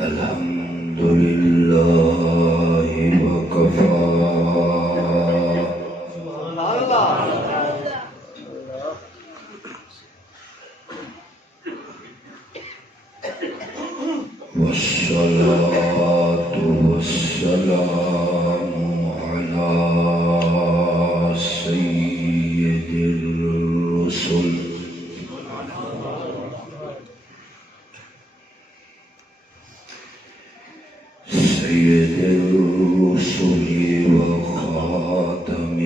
الحمد لله وكفى والصلاة والسلام على سيد الرسل سيد الرسل وخاتم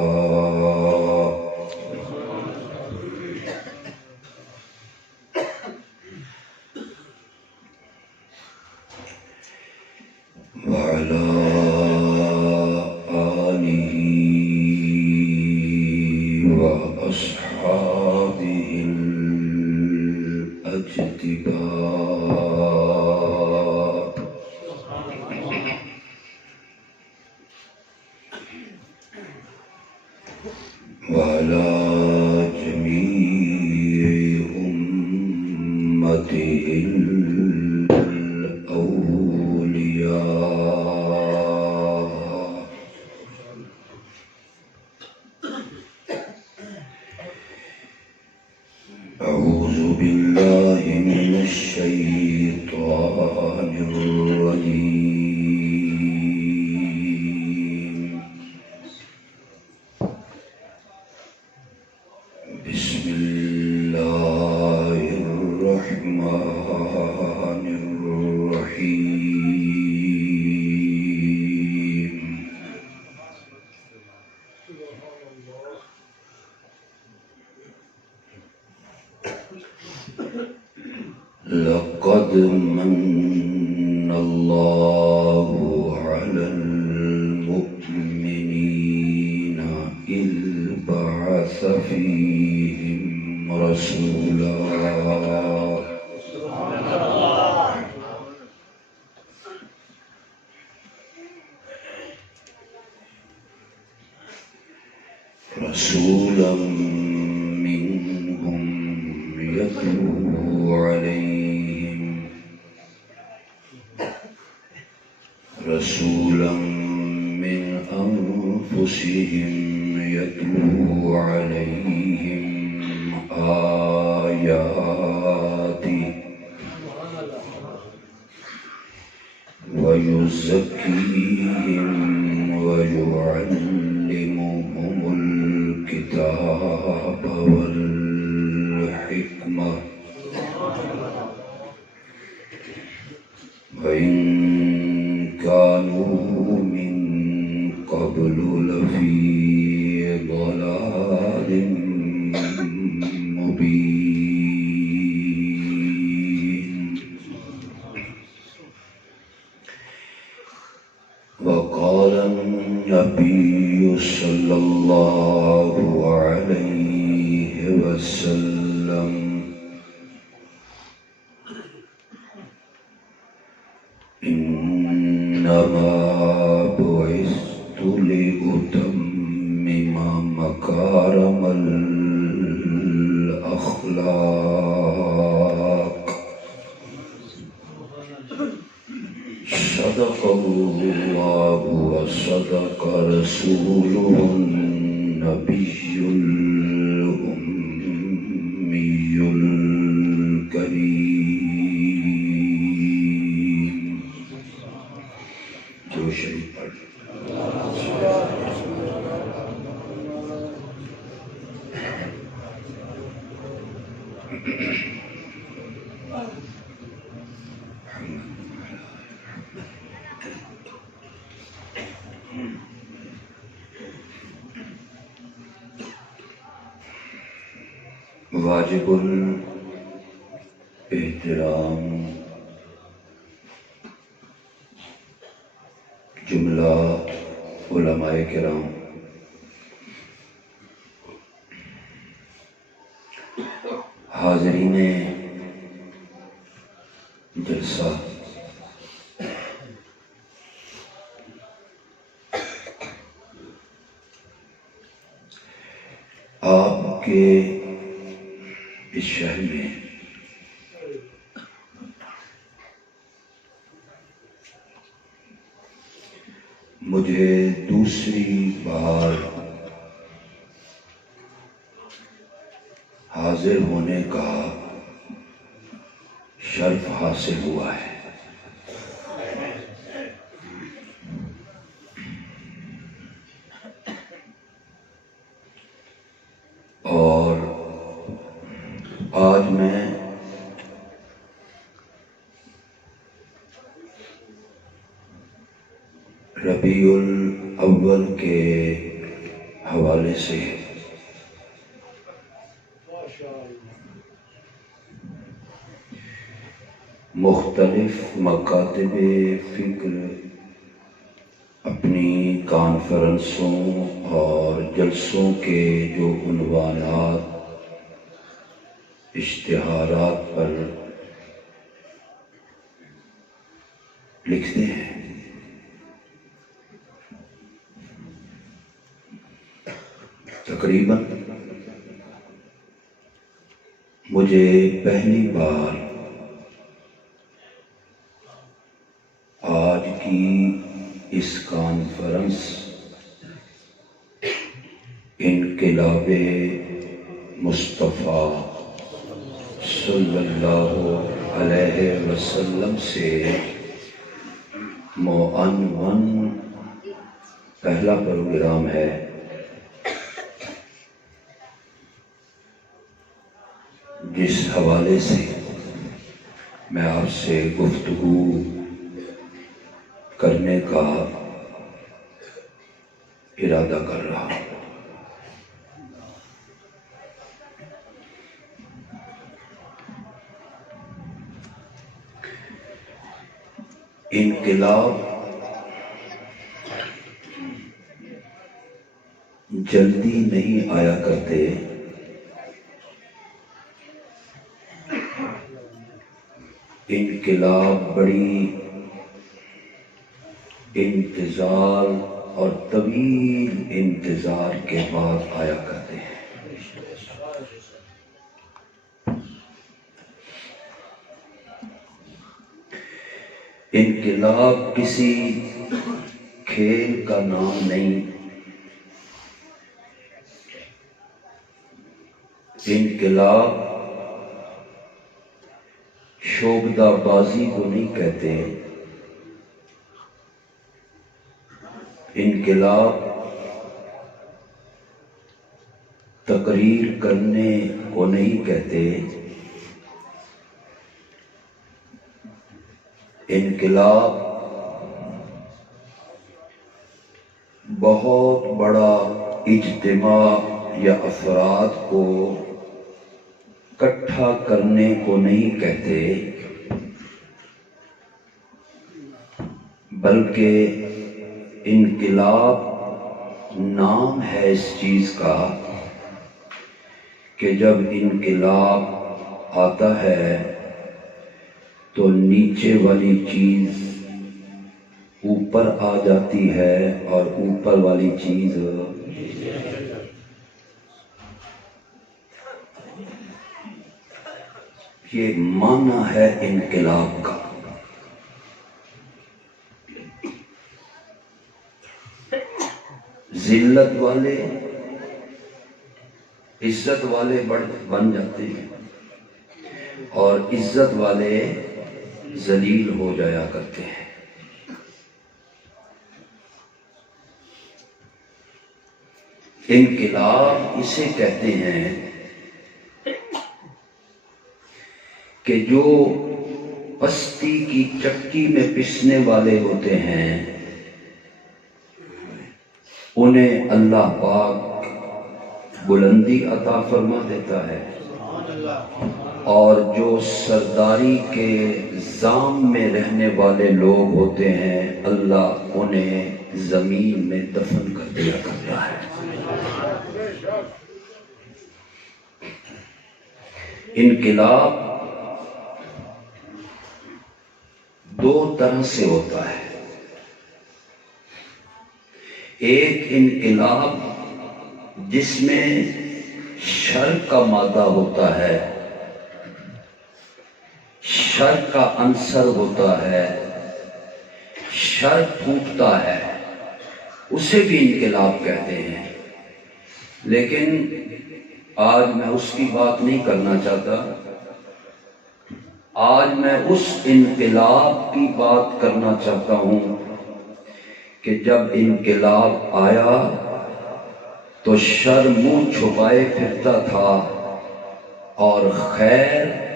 الأنبياء وعلى آله وأصحابه الأجدباء وعلى جميع أمته الأولياء أعوذ بالله من الشيطان الرجيم بسم الله الرحمن الرحيم لقد من الله على المؤمنين إذ بعث فيهم رسولا منهم يتلو عليهم رسولا من أنفسهم يتلو عليهم آياته ويزكيهم ويعلمهم الكتاب والحكمة وإن كانوا من قبل لفي ضلال مبين وقال النبي صلى الله عليه وسلم إنما بعثت لأتمم مكارم الأخلاق صدق الله وصدق رسوله النبي الأمي الكريم جو شریف پڑھ واجب الاحترام جملہ علماء کرام حاضرین جلسہ آپ کے اس شہر میں مجھے دوسری بار حاضر ہونے کا شرف حاصل ہوا ہے۔ اور آج میں ربیع الاول کے حوالے سے مختلف مکاتب فکر اپنی کانفرنسوں اور جلسوں کے جو عنوانات اشتہارات پر لکھتے ہیں، تقریباً مجھے پہلی بار آج کی اس کانفرنس انقلاب مصطفیٰ صلی اللہ علیہ وسلم سے معنون پہلا پروگرام ہے۔ جس حوالے سے میں آپ سے گفتگو کرنے کا ارادہ کر رہا ہوں۔ انقلاب جلدی نہیں آیا کرتے، انقلاب بڑی انتظار اور طویل انتظار کے بعد آیا کرتے ہیں۔ انقلاب کسی کھیل کا نام نہیں، انقلاب شوبدہ بازی کو نہیں کہتے، انقلاب تقریر کرنے کو نہیں کہتے، انقلاب بہت بڑا اجتماع یا افراد کو اکٹھا کرنے کو نہیں کہتے، بلکہ انقلاب نام ہے اس چیز کا کہ جب انقلاب آتا ہے تو نیچے والی چیز اوپر آ جاتی ہے اور اوپر والی چیز یہ معنی ہے انقلاب کا۔ ذلت والے عزت والے بن جاتے ہیں اور عزت والے ذلیل ہو جایا کرتے ہیں۔ انقلاب اسے کہتے ہیں کہ جو پستی کی چکی میں پسنے والے ہوتے ہیں انہیں اللہ پاک بلندی عطا فرما دیتا ہے، اور جو سرداری کے زام میں رہنے والے لوگ ہوتے ہیں اللہ انہیں زمین میں دفن کر دیا کرتا ہے۔ انقلاب دو طرح سے ہوتا ہے، ایک انقلاب جس میں شر کا مادہ ہوتا ہے شر کا عنصر ہوتا ہے، شر پھوٹتا ہے، اسے بھی انقلاب کہتے ہیں۔ لیکن آج میں اس کی بات نہیں کرنا چاہتا، آج میں اس انقلاب کی بات کرنا چاہتا ہوں کہ جب انقلاب آیا تو شر منہ چھپائے پھرتا تھا اور خیر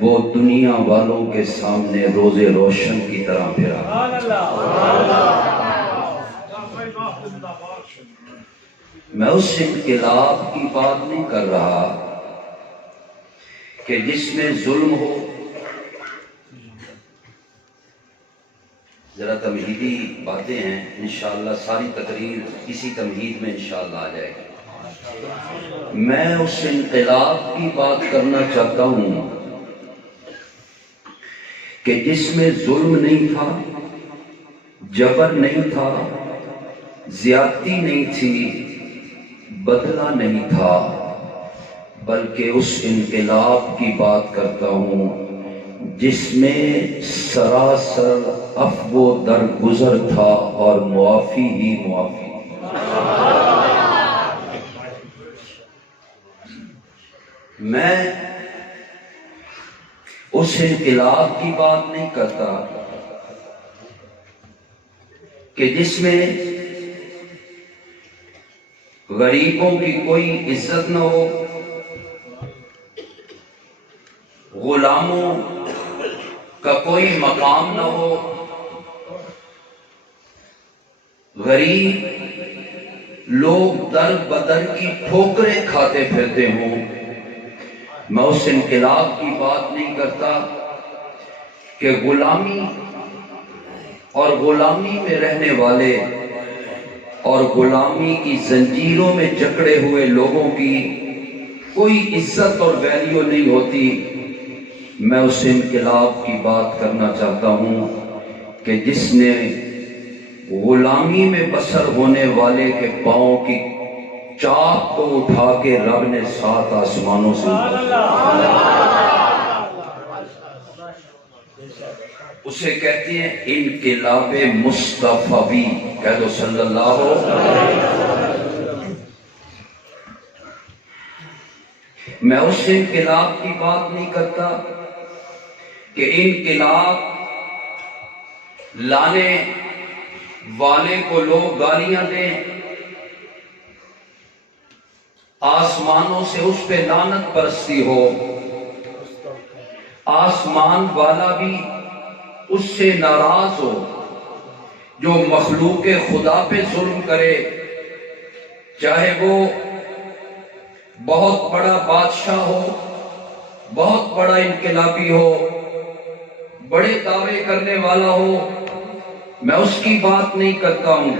وہ دنیا والوں کے سامنے روزے روشن کی طرح پھرا۔ میں اس انقلاب کی بات نہیں کر رہا کہ جس میں ظلم ہو۔ ذرا تمہیدی باتیں ہیں، انشاءاللہ ساری تقریر اسی تمہید میں انشاءاللہ آ جائے گی۔ میں اس انقلاب کی بات کرنا چاہتا ہوں کہ جس میں ظلم نہیں تھا، جبر نہیں تھا، زیادتی نہیں تھی، بدلہ نہیں تھا، بلکہ اس انقلاب کی بات کرتا ہوں جس میں سراسر عفو درگزر تھا اور معافی ہی معافی۔ میں اس انقلاب کی بات نہیں کرتا کہ جس میں غریبوں کی کوئی عزت نہ ہو، غلاموں کا کوئی مقام نہ ہو، غریب لوگ در بدر کی ٹھوکریں کھاتے پھرتے ہوں۔ میں اس انقلاب کی بات نہیں کرتا کہ غلامی اور غلامی میں رہنے والے اور غلامی کی زنجیروں میں جکڑے ہوئے لوگوں کی کوئی عزت اور ویلیو نہیں ہوتی۔ میں اس انقلاب کی بات کرنا چاہتا ہوں کہ جس نے غلامی میں بسر ہونے والے کے پاؤں کی چاک کو اٹھا کے رب نے 7 آسمانوں سے اسے کہتے ہیں انقلاب مصطفی۔ کہہ دو صلی اللہ علیہ وسلم۔ میں اس انقلاب کی بات نہیں کرتا کہ انقلاب لانے والے کو لوگ گالیاں دیں، آسمانوں سے اس پہ لعنت برستی ہو، آسمان والا بھی اس سے ناراض ہو، جو مخلوق خدا پہ ظلم کرے، چاہے وہ بہت بڑا بادشاہ ہو، بہت بڑا انقلابی ہو، بڑے دعوے کرنے والا ہو۔ میں اس کی بات نہیں کرتا ہوں،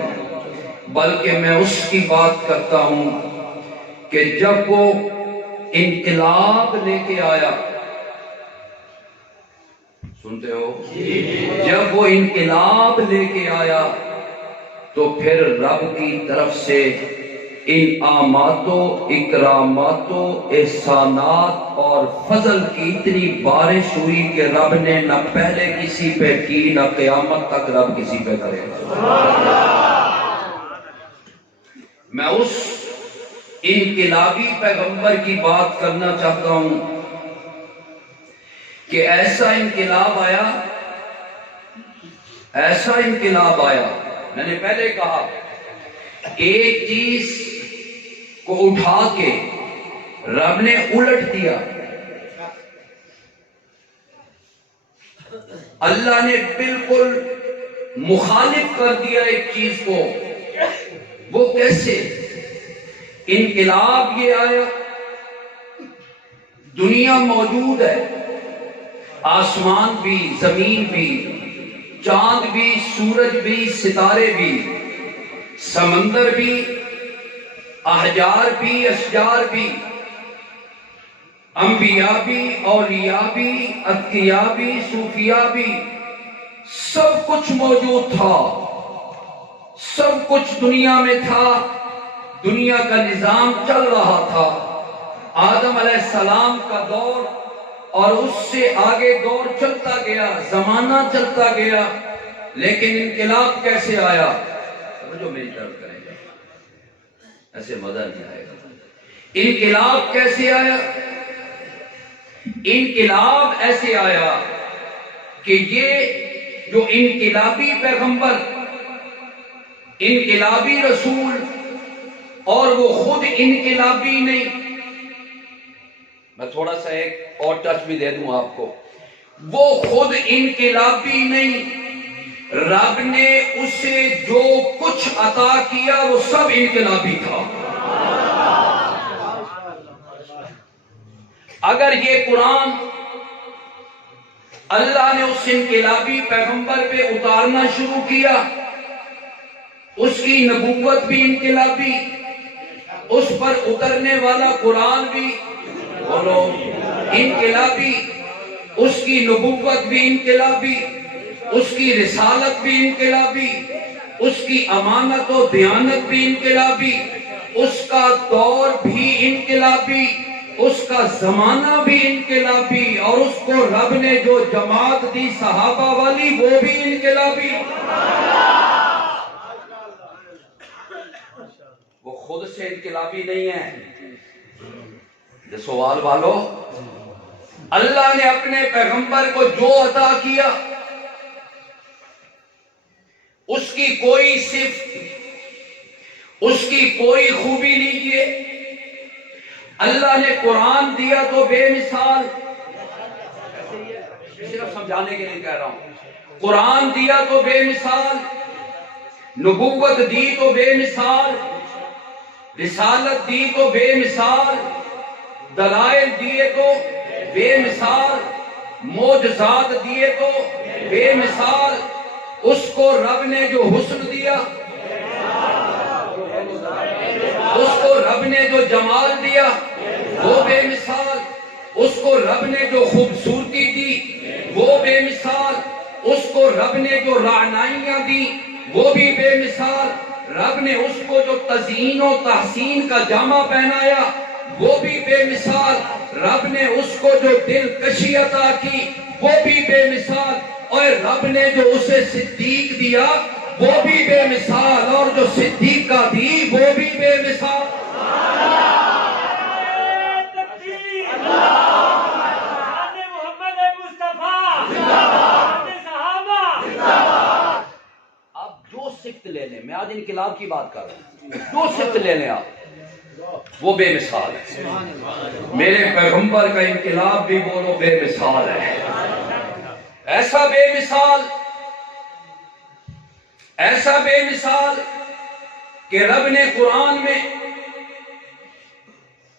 بلکہ میں اس کی بات کرتا ہوں کہ جب وہ انقلاب لے کے آیا، سنتے ہو؟ جب وہ انقلاب لے کے آیا تو پھر رب کی طرف سے انعامات و اکرامات و احسانات اور فضل کی اتنی بارش ہوئی کہ رب نے نہ پہلے کسی پہ کی، نہ قیامت تک رب کسی پہ کرے گا۔ میں اس انقلابی پیغمبر کی بات کرنا چاہتا ہوں کہ ایسا انقلاب آیا، ایسا انقلاب آیا۔ میں نے پہلے کہا ایک چیز کو اٹھا کے رب نے الٹ دیا، اللہ نے بالکل مخالف کر دیا ایک چیز کو۔ وہ کیسے؟ انقلاب یہ آیا، دنیا موجود ہے، آسمان بھی، زمین بھی، چاند بھی، سورج بھی، ستارے بھی، سمندر بھی، احجار بھی، اشجار بھی، انبیاء بھی، اولیاء بھی، اتقیاء بھی، صوفیاء بھی، سب کچھ موجود تھا، سب کچھ دنیا میں تھا، دنیا کا نظام چل رہا تھا۔ آدم علیہ السلام کا دور اور اس سے آگے دور چلتا گیا، زمانہ چلتا گیا، لیکن انقلاب کیسے آیا؟ جو میری طرف کریں گے ایسے مزہ نہیں آئے گا۔ انقلاب کیسے آیا؟ انقلاب ایسے آیا کہ یہ جو انقلابی پیغمبر، انقلابی رسول، اور وہ خود انقلابی نہیں، میں تھوڑا سا ایک اور ٹچ بھی دے دوں آپ کو، وہ خود انقلابی نہیں، رب نے اسے جو کچھ عطا کیا وہ سب انقلابی تھا۔ اگر یہ قرآن اللہ نے اس انقلابی پیغمبر پہ اتارنا شروع کیا، اس کی نبوت بھی انقلابی، اس پر اترنے والا قرآن بھی بولو انقلابی، اس کی نبوت بھی انقلابی، اس کی رسالت بھی انقلابی، اس کی امانت و دیانت بھی انقلابی، اس کا دور بھی انقلابی، اس کا زمانہ بھی انقلابی، اور اس کو رب نے جو جماعت دی صحابہ والی وہ بھی انقلابی۔ وہ خود سے انقلابی نہیں ہے۔ یہ سوال والو، اللہ نے اپنے پیغمبر کو جو عطا کیا اس کی کوئی صفت، اس کی کوئی خوبی لیجیے۔ اللہ نے قرآن دیا تو بے مثال، صرف سمجھانے کے لیے کہہ رہا ہوں، قرآن دیا تو بے مثال، نبوت دی تو بے مثال، رسالت دی تو بے مثال، دلائل دیے تو بے مثال، معجزات دیے تو بے مثال، اس کو رب نے جو حسن دیا، اس کو رب نے جو جمال دیا وہ بے مثال، اس کو رب نے جو خوبصورتی دی وہ بے مثال، اس کو رب نے جو رعنائیاں دی وہ بھی بے مثال، رب نے اس کو جو تزئین و تحسین کا جامہ پہنایا وہ بھی بے مثال، رب نے اس کو جو دلکشی عطا کی وہ بھی بے مثال، اور رب نے جو اسے صدیق دیا وہ بھی بے مثال، اور جو صدیقہ دی وہ بھی بے مثال۔ آپ جو صفت لے لیں، میں آج انقلاب کی بات کر رہا ہوں، جو صفت لے لیں آپ وہ بے مثال ہے۔ میرے پیغمبر کا انقلاب بھی بولو بے مثال ہے، ایسا بے مثال، ایسا بے مثال کہ رب نے قرآن میں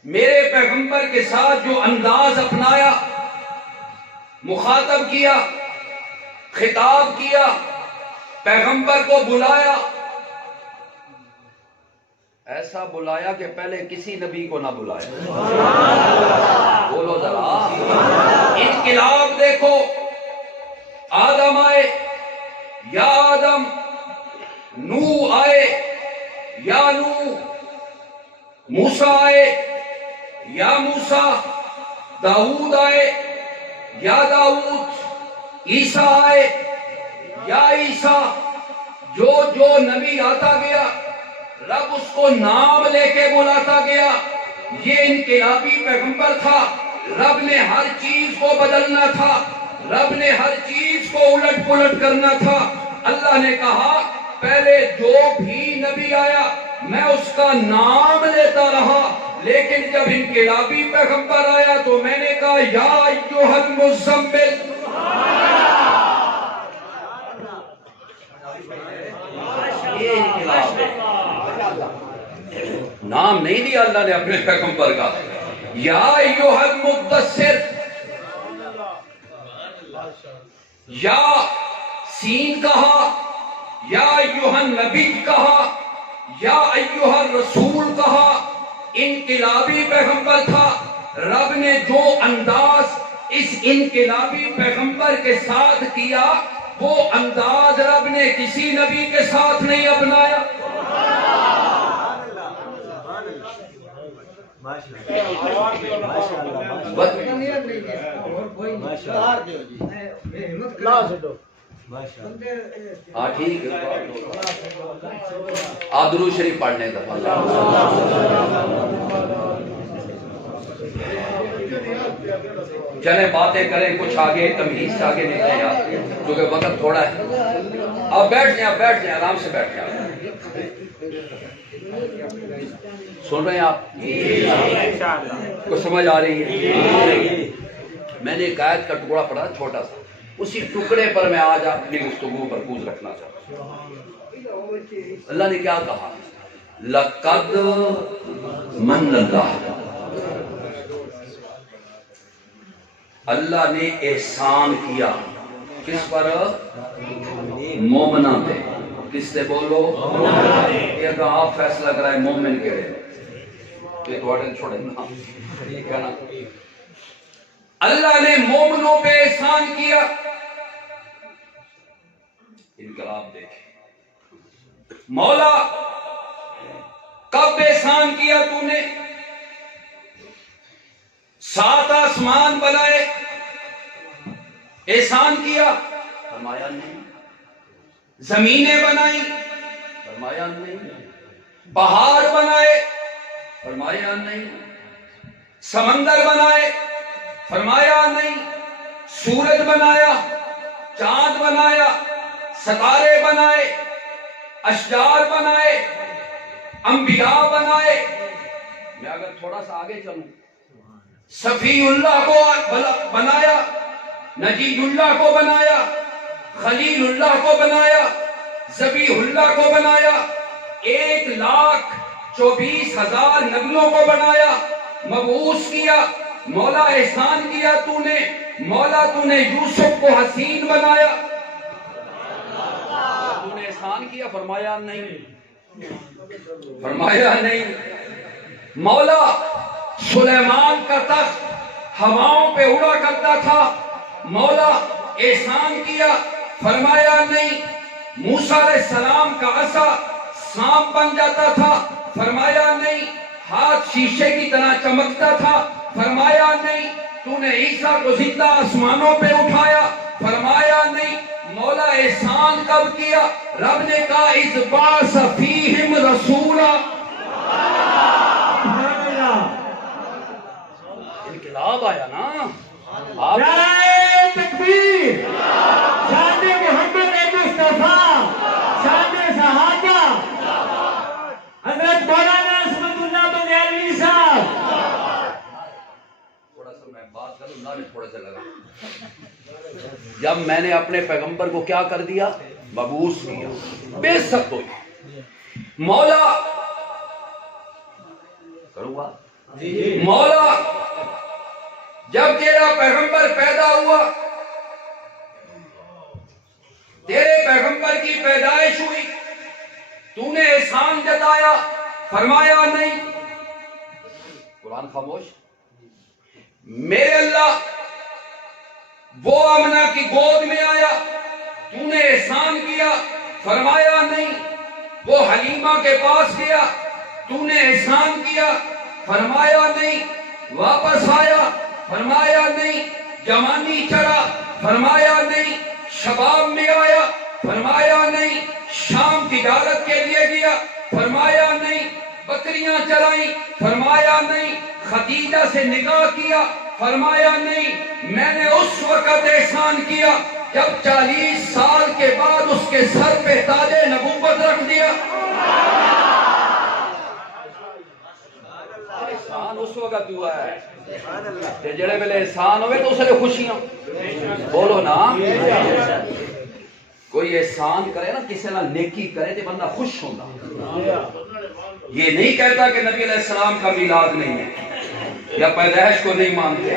میرے پیغمبر کے ساتھ جو انداز اپنایا، مخاطب کیا، خطاب کیا، پیغمبر کو بلایا، ایسا بلایا کہ پہلے کسی نبی کو نہ بلایا۔ بولو ذرا، انقلاب دیکھو، آدم آئے یا آدم، نو آئے یا نو، موسیٰ آئے یا موسیٰ، داؤد آئے یا داؤد، عیسیٰ آئے یا عیسیٰ، جو جو نبی آتا گیا رب اس کو نام لے کے بلاتا گیا۔ یہ انقلابی پیغمبر تھا، رب نے ہر چیز کو بدلنا تھا، رب نے ہر چیز کو الٹ پلٹ کرنا تھا۔ اللہ نے کہا پہلے جو بھی نبی آیا میں اس کا نام لیتا رہا، لیکن جب انقلابی پیغمبر آیا تو میں نے کہا یا ایھا المزمل، یہ انقلاب ہے۔ نام نہیں دیا اللہ نے اپنے پیغمبر کا، یا ایھا المدثر، یا سین کہا، یا ایھا النبی کہا، یا ایھا الرسول کہا۔ انقلابی پیغمبر تھا، رب نے جو انداز اس انقلابی پیغمبر کے ساتھ کیا وہ انداز رب نے کسی نبی کے ساتھ نہیں اپنایا۔ ہاں ٹھیک ہے، آپ درود شریف پڑھ لیں دفعہ. چلیں باتیں کریں کچھ آگے، تمیز سے آگے نکلیں آپ کیونکہ وقت تھوڑا ہے. آپ بیٹھ جائیں آرام سے بیٹھ جائیں. سن رہے ہیں آپ کو سمجھ آ رہی ہے؟ میں نے ایک آیت کا ٹکڑا پڑھا چھوٹا سا، اسی ٹکڑے پر میں آج اپنی گفتگو مرکوز رکھنا چاہتا ہوں. اللہ نے کیا کہا؟ لقد من اللہ، اللہ نے احسان کیا کس پر؟ مومنہ پہ. کس سے بولو؟ یہ کہ آپ فیصلہ کرائے مومن کے لئے، یہ تھوڑے چھوڑے نا، ٹھیک ہے نا. اللہ نے مومنوں پہ احسان کیا. انقلاب دیکھیں مولا کب احسان کیا تو نے؟ 7 آسمان بنائے، احسان کیا؟ فرمایا نہیں. زمینیں بنائی؟ فرمایا نہیں. پہاڑ بنائے؟ فرمایا نہیں. سمندر بنائے؟ فرمایا نہیں. سورج بنایا، چاند بنایا، ستارے بنائے، اشجار بنائے، انبیاء بنائے. میں اگر تھوڑا سا آگے چلوں، صفی اللہ کو بنایا، نجیب اللہ کو بنایا، خلیل اللہ کو بنایا، ذبیح اللہ کو بنایا، 1,24,000 نبیوں کو بنایا، مبعوث کیا. مولا احسان کیا تو نے. مولا تو نے یوسف کو حسین بنایا، تو نے احسان کیا؟ فرمایا نہیں. فرمایا نہیں. مولا سلیمان کا تخت ہواؤں پہ اڑا کرتا تھا، مولا احسان کیا؟ فرمایا نہیں. موسیٰ علیہ السلام کا عصا سانپ بن جاتا تھا، فرمایا نہیں. ہاتھ شیشے کی طرح چمکتا تھا، فرمایا نہیں. تو نے عیسیٰ کو زندہ آسمانوں پہ اٹھایا، فرمایا نہیں. مولا احسان کب کیا؟ رب نے کہا اذ بعث فیہم رسولا. انقلاب آیا نا. نعرہ تکبیر، شان محمد مصطفیٰ، شان صحابہ، حضرت مولانا عصمت اللہ بندیالوی صاحب. تھوڑا سا میں بات کروں، اللہ نے تھوڑا سا لگا. جب میں نے اپنے پیغمبر کو کیا کر دیا؟ مبعوث کیا، بے شک ہوئی. مولا کروں گا مولا جب تیرا پیغمبر پیدا ہوا، تیرے پیغمبر کی پیدائش ہوئی، تو نے احسان جتایا؟ فرمایا نہیں. قرآن خاموش. میرے اللہ وہ آمنہ کی گود میں آیا، تو نے احسان کیا؟ فرمایا نہیں. وہ حلیمہ کے پاس گیا، تو نے احسان کیا؟ فرمایا نہیں. واپس آیا؟ فرمایا نہیں. جوانی چڑھا؟ فرمایا نہیں. شباب میں آیا؟ فرمایا نہیں. شام تجارت کے لیے گیا؟ فرمایا نہیں. بکریاں چرائیں؟ فرمایا نہیں. خدیجہ سے نکاح کیا؟ فرمایا نہیں. میں نے اس وقت احسان کیا جب 40 سال کے بعد اس کے سر پہ تاج نبوت رکھ دیا. احسان اس وقت ہوا ہے جڑے ویلے احسان ہوئے تو اس لیے خوشیاں. بولو نا. کوئی احسان کرے نا، کسی نہ نیکی کرے تو بندہ خوش ہوتا. یہ نہیں کہتا کہ نبی علیہ السلام کا میلاد نہیں ہے یا پیدائش کو نہیں مانتے.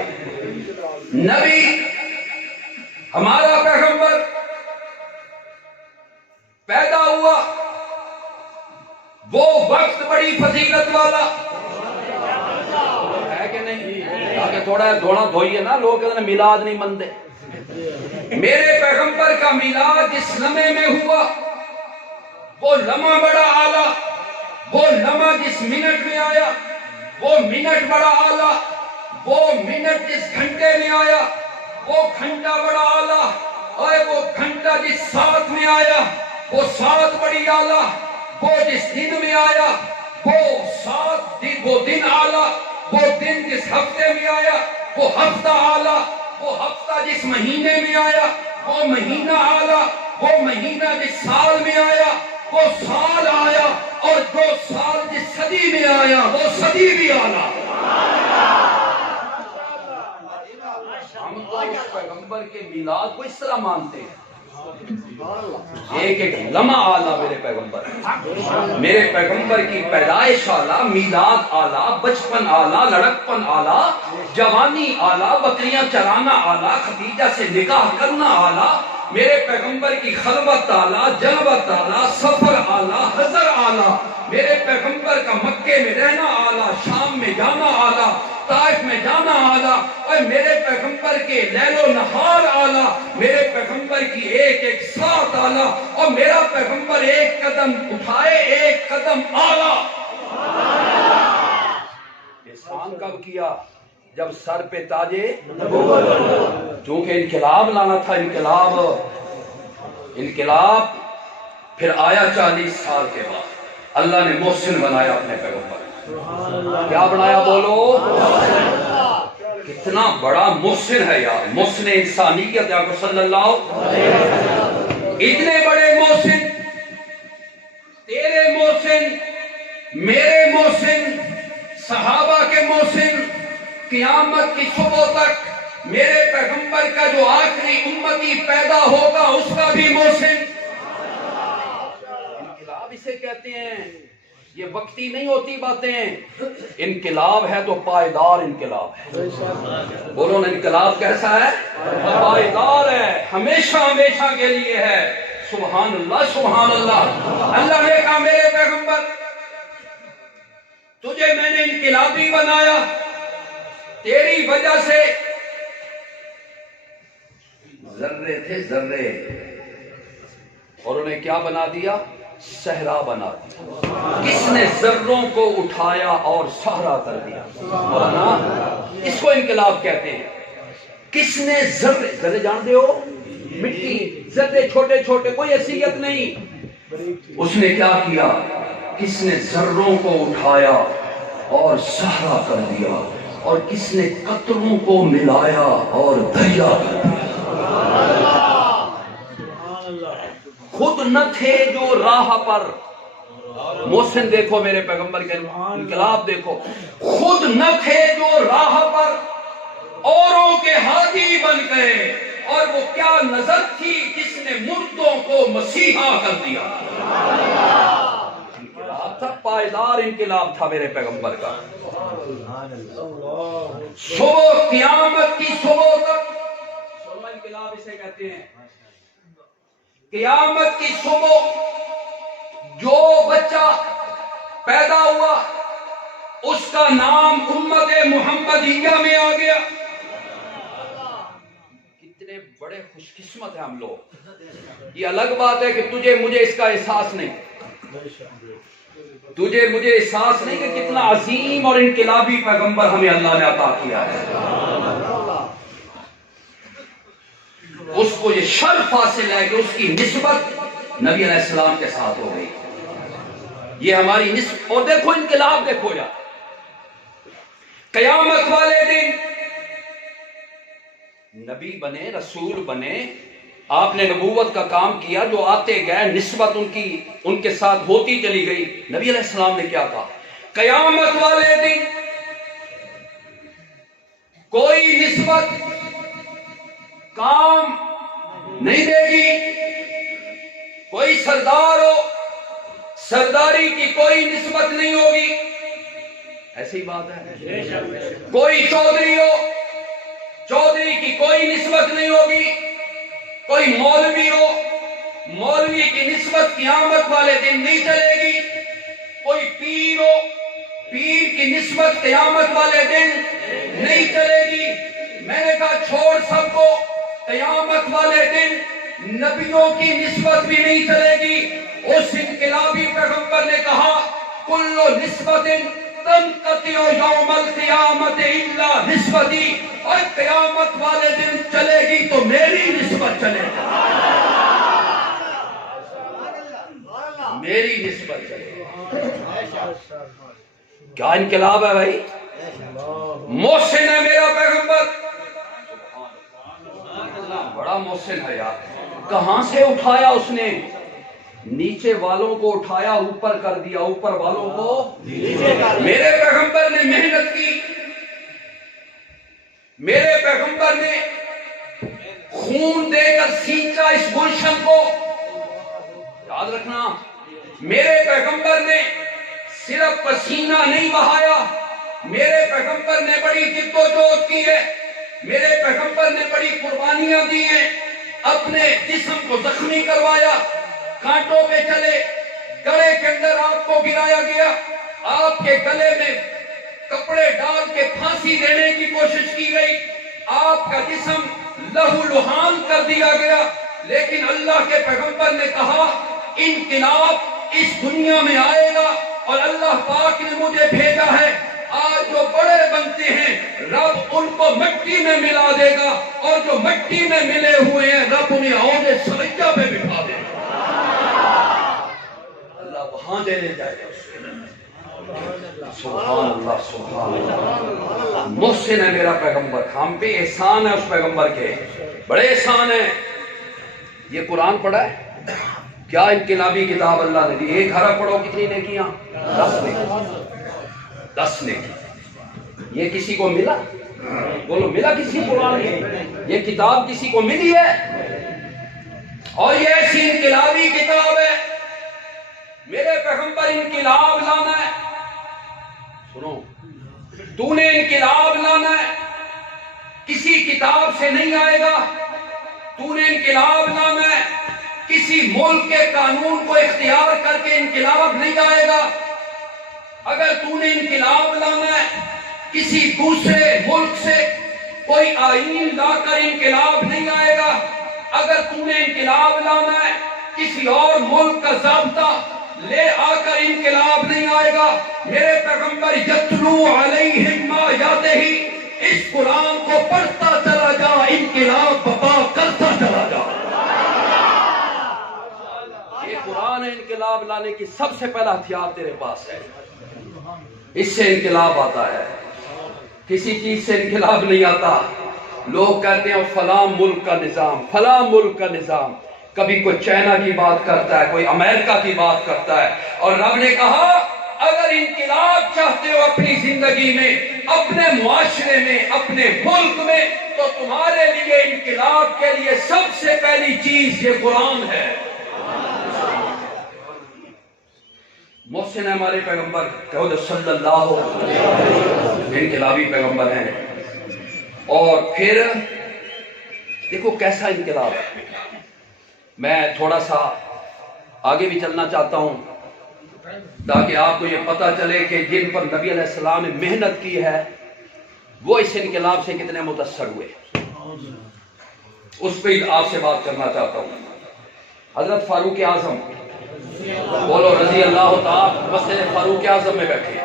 نبی ہمارا پیغمبر پیدا ہوا، وہ وقت بڑی فضیلت والا ہے کہ نہیں؟ آگے تھوڑا دھونا دھوئیے نا، لوگ کہتے ہیں میلاد نہیں منتے. میرے پیغمبر کا میلاد جس لمحے میں ہوا، وہ لمحہ بڑا اعلیٰ. وہ لمحہ جس منٹ میں آیا وہ منٹ بڑا اعلیٰ. وہ منٹ جس گھنٹے میں آیا وہ گھنٹہ بڑا آلہ، اور وہ گھنٹہ جس ساتھ میں آیا وہ سات بڑی آلہ، وہ جس دن میں آیا وہ سات دن، وہ دن آلہ، وہ دن جس ہفتے میں آیا وہ ہفتہ آلہ، وہ ہفتہ جس مہینے میں آیا وہ مہینہ آلہ، وہ مہینہ جس سال میں آیا وہ سال آیا، اور جو سال جس صدی میں آیا وہ صدی بھی آلہ۔ ہم تو اس پیغمبر کے میلاد کو اس طرح مانتے ہیں، ایک ایک لمحہ آلہ میرے پیغمبر، میرے پیغمبر کی پیدائش آلہ، میلاد آلہ، بچپن آلہ، لڑکپن آلہ، جوانی آلہ، بکریاں چرانا آلہ، خدیجہ سے نکاح کرنا آلہ، میرے پیغمبر کی خلوت آلہ، جلوت آلہ، سفر آلہ، حضر آلہ، میرے پیغمبر کا مکے میں رہنا آلہ، شام میں جانا آلہ، طائف میں جانا آلہ، اور میرے پیغمبر کے لیل و نہار آلہ، میرے پیغمبر کی ایک ایک ساتھ آلہ، اور میرا پیغمبر ایک قدم اٹھائے ایک قدم آلہ۔ احسان کب کیا؟ جب سر پہ تاجے چونکہ انقلاب لانا تھا، انقلاب پھر آیا 40 سال کے بعد، اللہ نے محسن بنایا اپنے پیغمبر، کیا بنایا بولو؟ کتنا بڑا محسن ہے یار، محسن انسانیت یا صلی اللہ، اتنے بڑے محسن، تیرے محسن، میرے محسن، صحابہ کے محسن، قیامت کی صبح تک میرے پیغمبر کا جو آخری امتی پیدا ہوگا اس کا بھی محسن۔ انقلاب اسے کہتے ہیں، یہ وقتی نہیں ہوتی باتیں، انقلاب ہے تو پائیدار انقلاب ہے۔ بولو نا، انقلاب کیسا ہے؟ پائیدار ہے، ہمیشہ ہمیشہ کے لیے ہے۔ سبحان اللہ، سبحان اللہ۔ اللہ نے کہا میرے پیغمبر تجھے میں نے انقلابی بنایا، تیری وجہ سے ذرے تھے ذرے، اور انہیں کیا بنا دیا؟ صحرا بنا دیا۔ کس نے ذروں کو اٹھایا اور صحرا کر دیا؟ اس کو انقلاب کہتے ہیں۔ کس نے ذرے جانتے ہو؟ مٹی، ذرے چھوٹے چھوٹے، کوئی حیثیت نہیں، اس نے کیا کیا؟ کس نے ذروں کو اٹھایا اور صحرا کر دیا، اور کس نے قطروں کو ملایا اور دریا کر دیا۔ خود نہ تھے جو راہ پر، محسن دیکھو میرے پیغمبر کے انقلاب دیکھو، خود نہ تھے جو راہ پر اوروں کے ہادی بن گئے، اور وہ کیا نظر تھی جس نے مردوں کو مسیحا کر دیا۔ انقلاب تھا، پائیدار انقلاب تھا میرے پیغمبر کا۔ صبح قیامت کی صبح تک، صبح انقلاب اسے کہتے ہیں، قیامت کی صبح جو بچہ پیدا ہوا اس کا نام امت محمدیہ میں آ گیا۔ کتنے بڑے خوش قسمت ہیں ہم لوگ۔ یہ الگ بات ہے کہ تجھے مجھے اس کا احساس نہیں، تجھے مجھے احساس نہیں کہ کتنا عظیم اور انقلابی پیغمبر ہمیں اللہ نے عطا کیا ہے۔ اس کو یہ شرف حاصل ہے کہ اس کی نسبت نبی علیہ السلام کے ساتھ ہو گئی، یہ ہماری نسبت۔ اور دیکھو انقلاب، دیکھو یا قیامت والے دن نبی بنے، رسول بنے، آپ نے نبوت کا کام کیا، جو آتے گئے نسبت ان کے ساتھ ہوتی چلی گئی۔ نبی علیہ السلام نے کیا کہا؟ قیامت والے دن کوئی نسبت کام نہیں دے گی، کوئی سردار ہو، سرداری کی کوئی نسبت نہیں ہوگی، ایسی بات ہے۔ کوئی چودھری ہو، چودھری کی کوئی نسبت نہیں ہوگی، کوئی مولوی ہو، مولوی کی نسبت قیامت والے دن نہیں چلے گی، کوئی پیر ہو، پیر کی نسبت قیامت والے دن نہیں چلے گی۔ میں نے کہا چھوڑ سب کو، قیامت والے دن نبیوں کی نسبت بھی نہیں چلے گی۔ اس انقلابی پیغمبر نے کہا کل نسبت تنقطع یوم القیامت الا نسبتی، اور قیامت والے دن چلے گی تو میری نسبت چلے گی، میری نسبت چلے گی۔ کیا انقلاب ہے بھائی، محسن ہے میرا پیغمبر، بڑا محسن ہے یار۔ کہاں سے اٹھایا اس نے؟ نیچے والوں کو اٹھایا اوپر کر دیا، اوپر والوں کو نیچے کر دیا۔ میرے پیغمبر نے محنت کی، میرے پیغمبر نے خون دے کر سینچا اس گلشن کو، یاد رکھنا۔ میرے پیغمبر نے صرف پسینہ نہیں بہایا، میرے پیغمبر نے بڑی جد و جہد کی ہے، میرے پیغمبر نے بڑی قربانیاں دی ہیں، اپنے جسم کو زخمی کروایا، کانٹوں پہ چلے، گلے کے اندر آپ کو گرایا گیا، آپ کے گلے میں کپڑے ڈال کے پھانسی دینے کی کوشش کی گئی، آپ کا جسم لہو لہان کر دیا گیا، لیکن اللہ کے پیغمبر نے کہا انقلاب اس دنیا میں آئے گا، اور اللہ پاک نے مجھے بھیجا ہے۔ آج جو بڑے بنتے ہیں رب ان کو مٹی میں ملا دے گا، اور جو مٹی میں ملے ہوئے ہیں رب انہیں عہدے سجدہ پہ بٹھا دے گا، اللہ وہاں دینے جائے گا۔ سبحان اللہ، سبحان اللہ۔ محسن ہے میرا پیغمبر، ہم پہ احسان ہے اس پیغمبر کے، بڑے احسان ہیں۔ یہ قرآن پڑھا ہے، کیا انقلابی کتاب اللہ نے دی۔ ایک حرف پڑھو کتنی نیکیاں؟ 10 نیکی، 10 نیکی۔ یہ کسی کو ملا؟ بولو ملا کسی قرآن کو؟ یہ کتاب کسی کو ملی ہے؟ اور یہ ایسی انقلابی کتاب ہے، میرے پیغمبر انقلاب لانا ہے۔ سنو، تو نے انقلاب لانا ہے، کسی کتاب سے نہیں آئے گا۔ تو نے انقلاب لانا ہے، کسی ملک کے قانون کو اختیار کر کے انقلاب نہیں آئے گا۔ اگر تو نے انقلاب لانا ہے، کسی دوسرے ملک سے کوئی آئین لا کر انقلاب نہیں آئے گا۔ اگر تو نے انقلاب لانا ہے، کسی اور ملک کا ضابطہ لے آ کر انقلاب نہیں آئے گا۔ میرے پیغمبر یتلو علیہم آیاتہ، اس قرآن کو پڑھتا چلا جا، انقلاب بپا کرتا چلا جا۔ یہ قرآن انقلاب لانے کی سب سے پہلا ہتھیار تیرے پاس ہے، اس سے انقلاب آتا ہے، کسی چیز سے انقلاب نہیں آتا۔ لوگ کہتے ہیں فلاں ملک کا نظام، فلاں ملک کا نظام، کبھی کوئی چائنا کی بات کرتا ہے، کوئی امریکہ کی بات کرتا ہے، اور رب نے کہا اگر انقلاب چاہتے ہو اپنی زندگی میں، اپنے معاشرے میں، اپنے ملک میں، تو تمہارے لیے انقلاب کے لیے سب سے پہلی چیز یہ قرآن ہے۔ محسن ہے ہمارے پیغمبر، کہو تو صلی اللہ علیہ وسلم، انقلابی پیغمبر ہیں۔ اور پھر دیکھو کیسا انقلاب ہے۔ میں تھوڑا سا آگے بھی چلنا چاہتا ہوں تاکہ آپ کو یہ پتہ چلے کہ جن پر نبی علیہ السلام نے محنت کی ہے وہ اس انقلاب سے کتنے متاثر ہوئے، اس پہ آپ سے بات کرنا چاہتا ہوں۔ حضرت فاروق اعظم، بولو رضی اللہ تعالی، مسجد فاروق اعظم میں بیٹھے،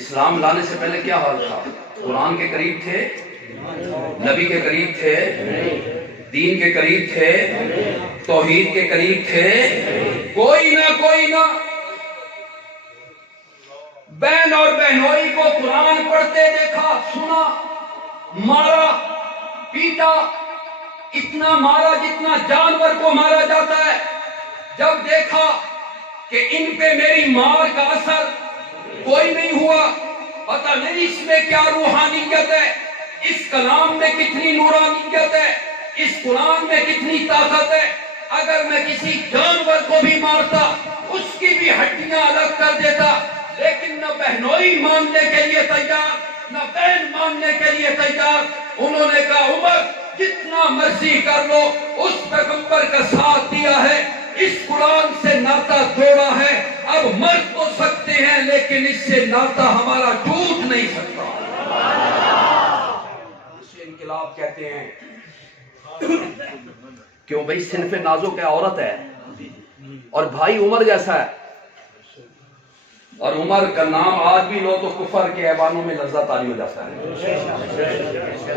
اسلام لانے سے پہلے کیا حال تھا؟ قرآن کے قریب تھے، نبی کے قریب تھے، دین کے قریب تھے، توحید کے قریب تھے، کوئی نہ بہن اور بہنوئی کو قرآن پڑھتے دیکھا، سنا، مارا، پیٹا، اتنا مارا جتنا جانور کو مارا جاتا ہے۔ جب دیکھا کہ ان پہ میری مار کا اثر کوئی نہیں ہوا، پتہ نہیں اس میں کیا روحانیت ہے، اس کلام میں کتنی نورانیت ہے، اس قرآن میں کتنی طاقت ہے۔ اگر میں کسی جانور کو بھی مارتا، اس کی بھی ہڈیاں الگ کر دیتا، لیکن نہ بہنوئی ماننے کے لیے تیار، نہ بہن ماننے کے لیے تیار۔ انہوں نے کہا عمر جتنا مرضی کر لو، اس پیغمبر کا ساتھ دیا ہے، اس قرآن سے ناطا توڑا ہے، اب مر تو سکتے ہیں لیکن اس سے ناطا ہمارا ٹوٹ نہیں سکتا۔ اسے انقلاب کہتے ہیں۔ کیوں بھائی؟ صنف نازک ہے، عورت ہے، اور بھائی عمر جیسا ہے، اور عمر کا نام آج بھی لو تو کفر کے ایوانوں میں لذت طاری ہو جاتا ہے.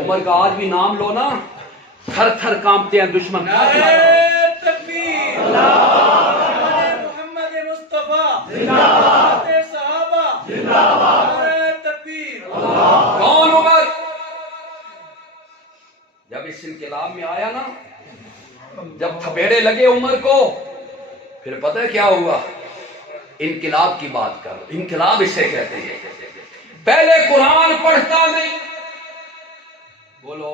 عمر کا آج بھی نام لو نا تھر تھر کانپتے ہیں دشمن. تکبیر محمد مصطفیٰ زندہ صحابہ زندہ تکبیر. کون عمر؟ جب اس انقلاب میں آیا نا، جب تھپیڑے لگے عمر کو، پھر پتہ ہے کیا ہوا؟ انقلاب کی بات کر. انقلاب اسے کہتے ہیں. پہلے قرآن پڑھتا نہیں، بولو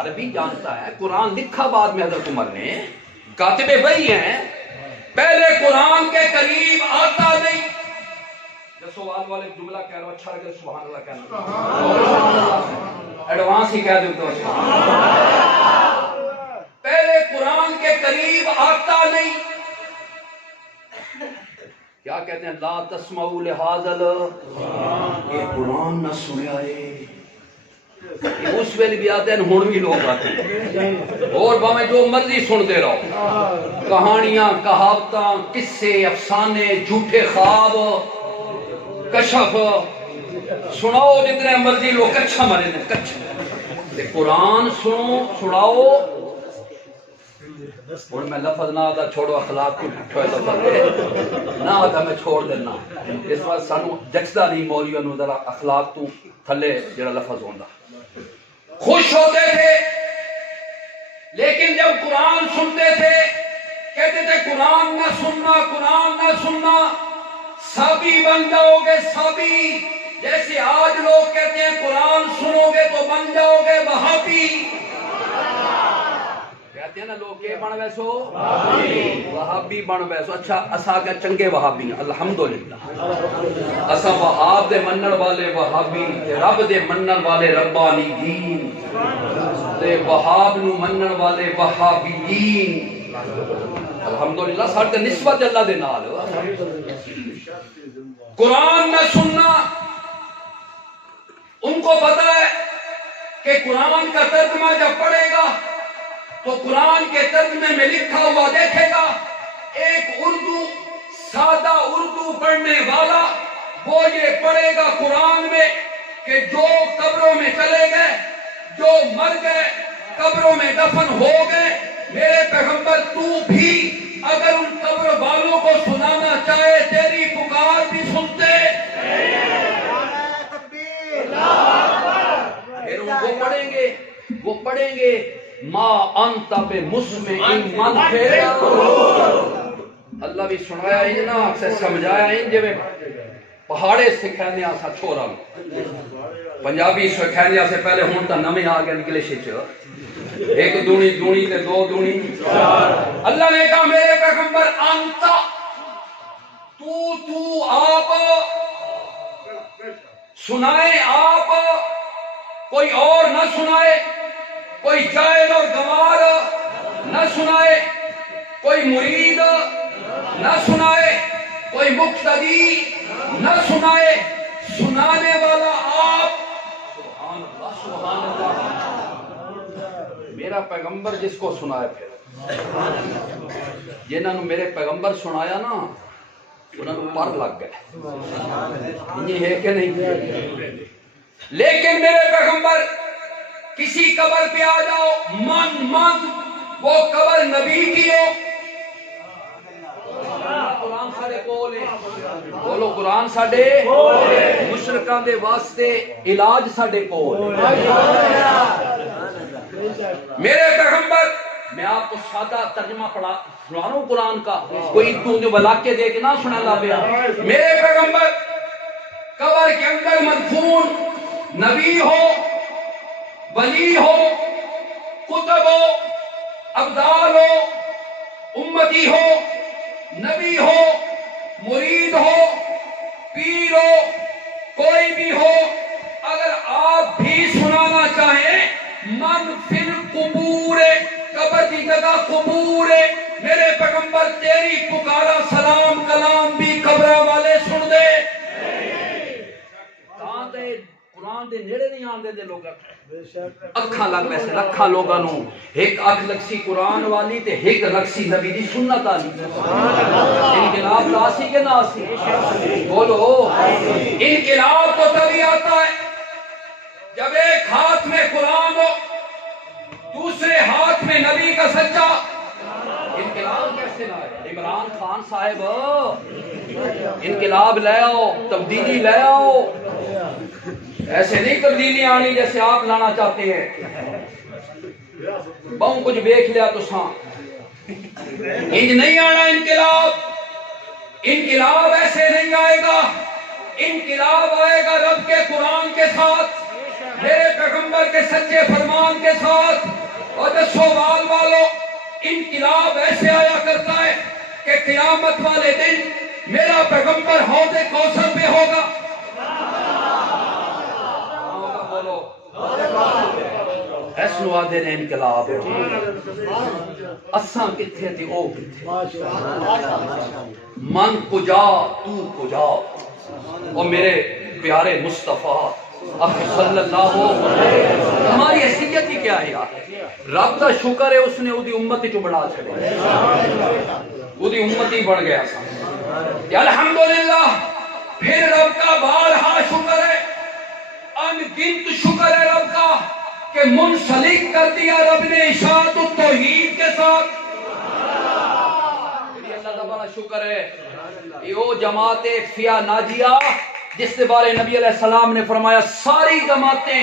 عربی جانتا ہے، قرآن لکھا بعد میں حضرت عمر نے، کاتب وحی ہیں. پہلے قرآن کے قریب آتا نہیں. جب سوال والے جملہ کہہ رہا ہوں اچھا لگے سبحان اللہ کہنا، ایڈوانس ہی کہہ دیتا ہوں. پہلے قرآن کے قریب آتا نہیں. کیا کہتے ہیں؟ لا تسمعوا لہذا یہ قرآن نہ سنیا ہے. اس ویل بھی آتے ہیں، ہن بھی لوگ آتے ہیں اور باہیں جو مرضی سنتے رہو، کہانیاں، کہاوتاں، قصے، افسانے، جھوٹے خواب، کشف سناؤ جتنے مرضی لوگ. کچھا مرے نے کچھا. قرآن سنو سناؤ. اور میں لفظ نہ آتا چھوڑو اخلاق کو ٹھوئے لفظ ہے نہ آتا میں چھوڑ دینا. اس وقت سانو جچدا نہیں مولیوں نو ذرا اخلاق تو تھلے جڑا لفظ ہوندا. خوش ہوتے تھے لیکن جب قرآن سنتے تھے کہتے تھے قرآن نہ سننا، قرآن نہ سننا، سابی بن جاؤ گے. سابی جیسے آج لوگ کہتے ہیں قرآن سنو گے تو بن جاؤ گے وہابی. کہتے ہیں نا لوگ یہ بن ویسو وہابی بن ویسو. اچھا اسا کیا چنگے وہابی ہیں الحمدللہ. اسا وہاب دے منن والے وہابی، رب دے منن والے ربانی دین، تے وہاب نو منن والے وہابیین. الحمدللہ ساڈے نسبت اللہ دے نال. قرآن نہ سننا، ان کو پتا ہے کہ قرآن کا ترجمہ جب پڑھے گا تو قرآن کے ترجمے میں لکھا ہوا دیکھے گا. ایک اردو سادہ اردو پڑھنے والا وہ یہ پڑھے گا قرآن میں کہ جو قبروں میں چلے گئے، جو مر گئے، قبروں میں دفن ہو گئے، میرے پیغمبر تو بھی اگر ان قبر والوں کو سنانا چاہے تیری پکار بھی سنتے. پھر ان کو پڑھیں گے، وہ پڑھیں گے ما انت بمسمع من فی اللہ بھی سنایا ہی نا سے سمجھایا ہی جے پہاڑے سکھانے آسا چھوڑا پنجابی سکھانے سے پہلے ہون تا نمیں آ گیا انگلش وچ ایک دونی دونی تے دو دونی اللہ نے کہا میرے پیغمبر انت تو آپ سنائے، آپ کوئی اور نہ سنائے، کوئی جاہل اور گوار نہ سنائے، کوئی مرید نہ سنائے، کوئی مقتدی نہ سنائے، سنانے والا آپ. سبحان اللہ سبحان اللہ. میرا پیغمبر جس کو سنائے، پھر جنہوں نے میرے پیغمبر سنایا نا انہوں نے پر لگ گئے. یہ ہے کہ نہیں؟ لیکن میرے پیغمبر کسی قبر پہ آ جاؤ، من وہ قبر نبی کی ہو. قرآن ساڑے کولے بولو، قرآن ساڑے مشرکان دے واسطے علاج ساڑے کول. میرے پیغمبر، میں آپ کو سادہ ترجمہ پڑھا سنا رہا ہوں قرآن کا، کوئی تو جو ولاقے دے کے نہ سنا لا پیا. میرے پیغمبر قبر کے اندر مدفون نبی ہو، ولی ہو، کتب ہو، ابدال ہو، امتی ہو، نبی ہو، مرید ہو، پیر ہو، کوئی بھی ہو، اگر آپ بھی سنانا چاہیں من فی القبور، قبر کی جگہ قبور، میرے پیغمبر تیری پکارا سلام کلام بھی قبر والے سن دے. قرآن دے نیڑے نہیں آن دے لوگ اکھاں لگ ویسے لکھاں لوگاں نو ایک اکھ لگسی قرآن والی تے ایک لگسی نبی دی سنت والی انقلاب لاسی کے ناسی بولو انقلاب تو تبھی آتا ہے جب ایک ہاتھ میں قرآن ہو دوسرے ہاتھ میں نبی کا سچا انقلاب کیسے لائے عمران خان صاحب انقلاب لے آؤ تبدیلی لے آؤ ایسے نہیں تبدیلی آنی جیسے آپ لانا چاہتے ہیں بہوں کچھ بیکھ لیا تو ساں انج نہیں آنا انقلاب ایسے نہیں آئے گا انقلاب آئے گا رب کے قرآن کے ساتھ میرے پیغمبر کے سچے فرمان کے ساتھ اور دسو بال والو انقلاب ایسے آیا کرتا ہے کہ قیامت والے دن میرا پیغمبر حوض کوثر پہ ہوگا بولو ایسو آدھے نے انقلاب اساں کتھے تھی او کتھے من کجا تو کجا اور میرے پیارے مصطفیٰ صلی اللہ ہو ہماری حیثیت ہی کیا ہے یار رب دا شکر ہے اس نے وہ دی امتی چو بڑھا چھڑے وہ دی امتی بڑھ گیا سا الحمدللہ پھر رب کا بارہا شکر ہے ان گنت شکر ہے رب کا کہ منسلک کر دیا رب نے اشاعت التوحید کے ساتھ اللہ کا بڑا شکر ہے یہ جماعت فیہ ناجیہ جس سے بارے نبی علیہ السلام نے فرمایا ساری جماعتیں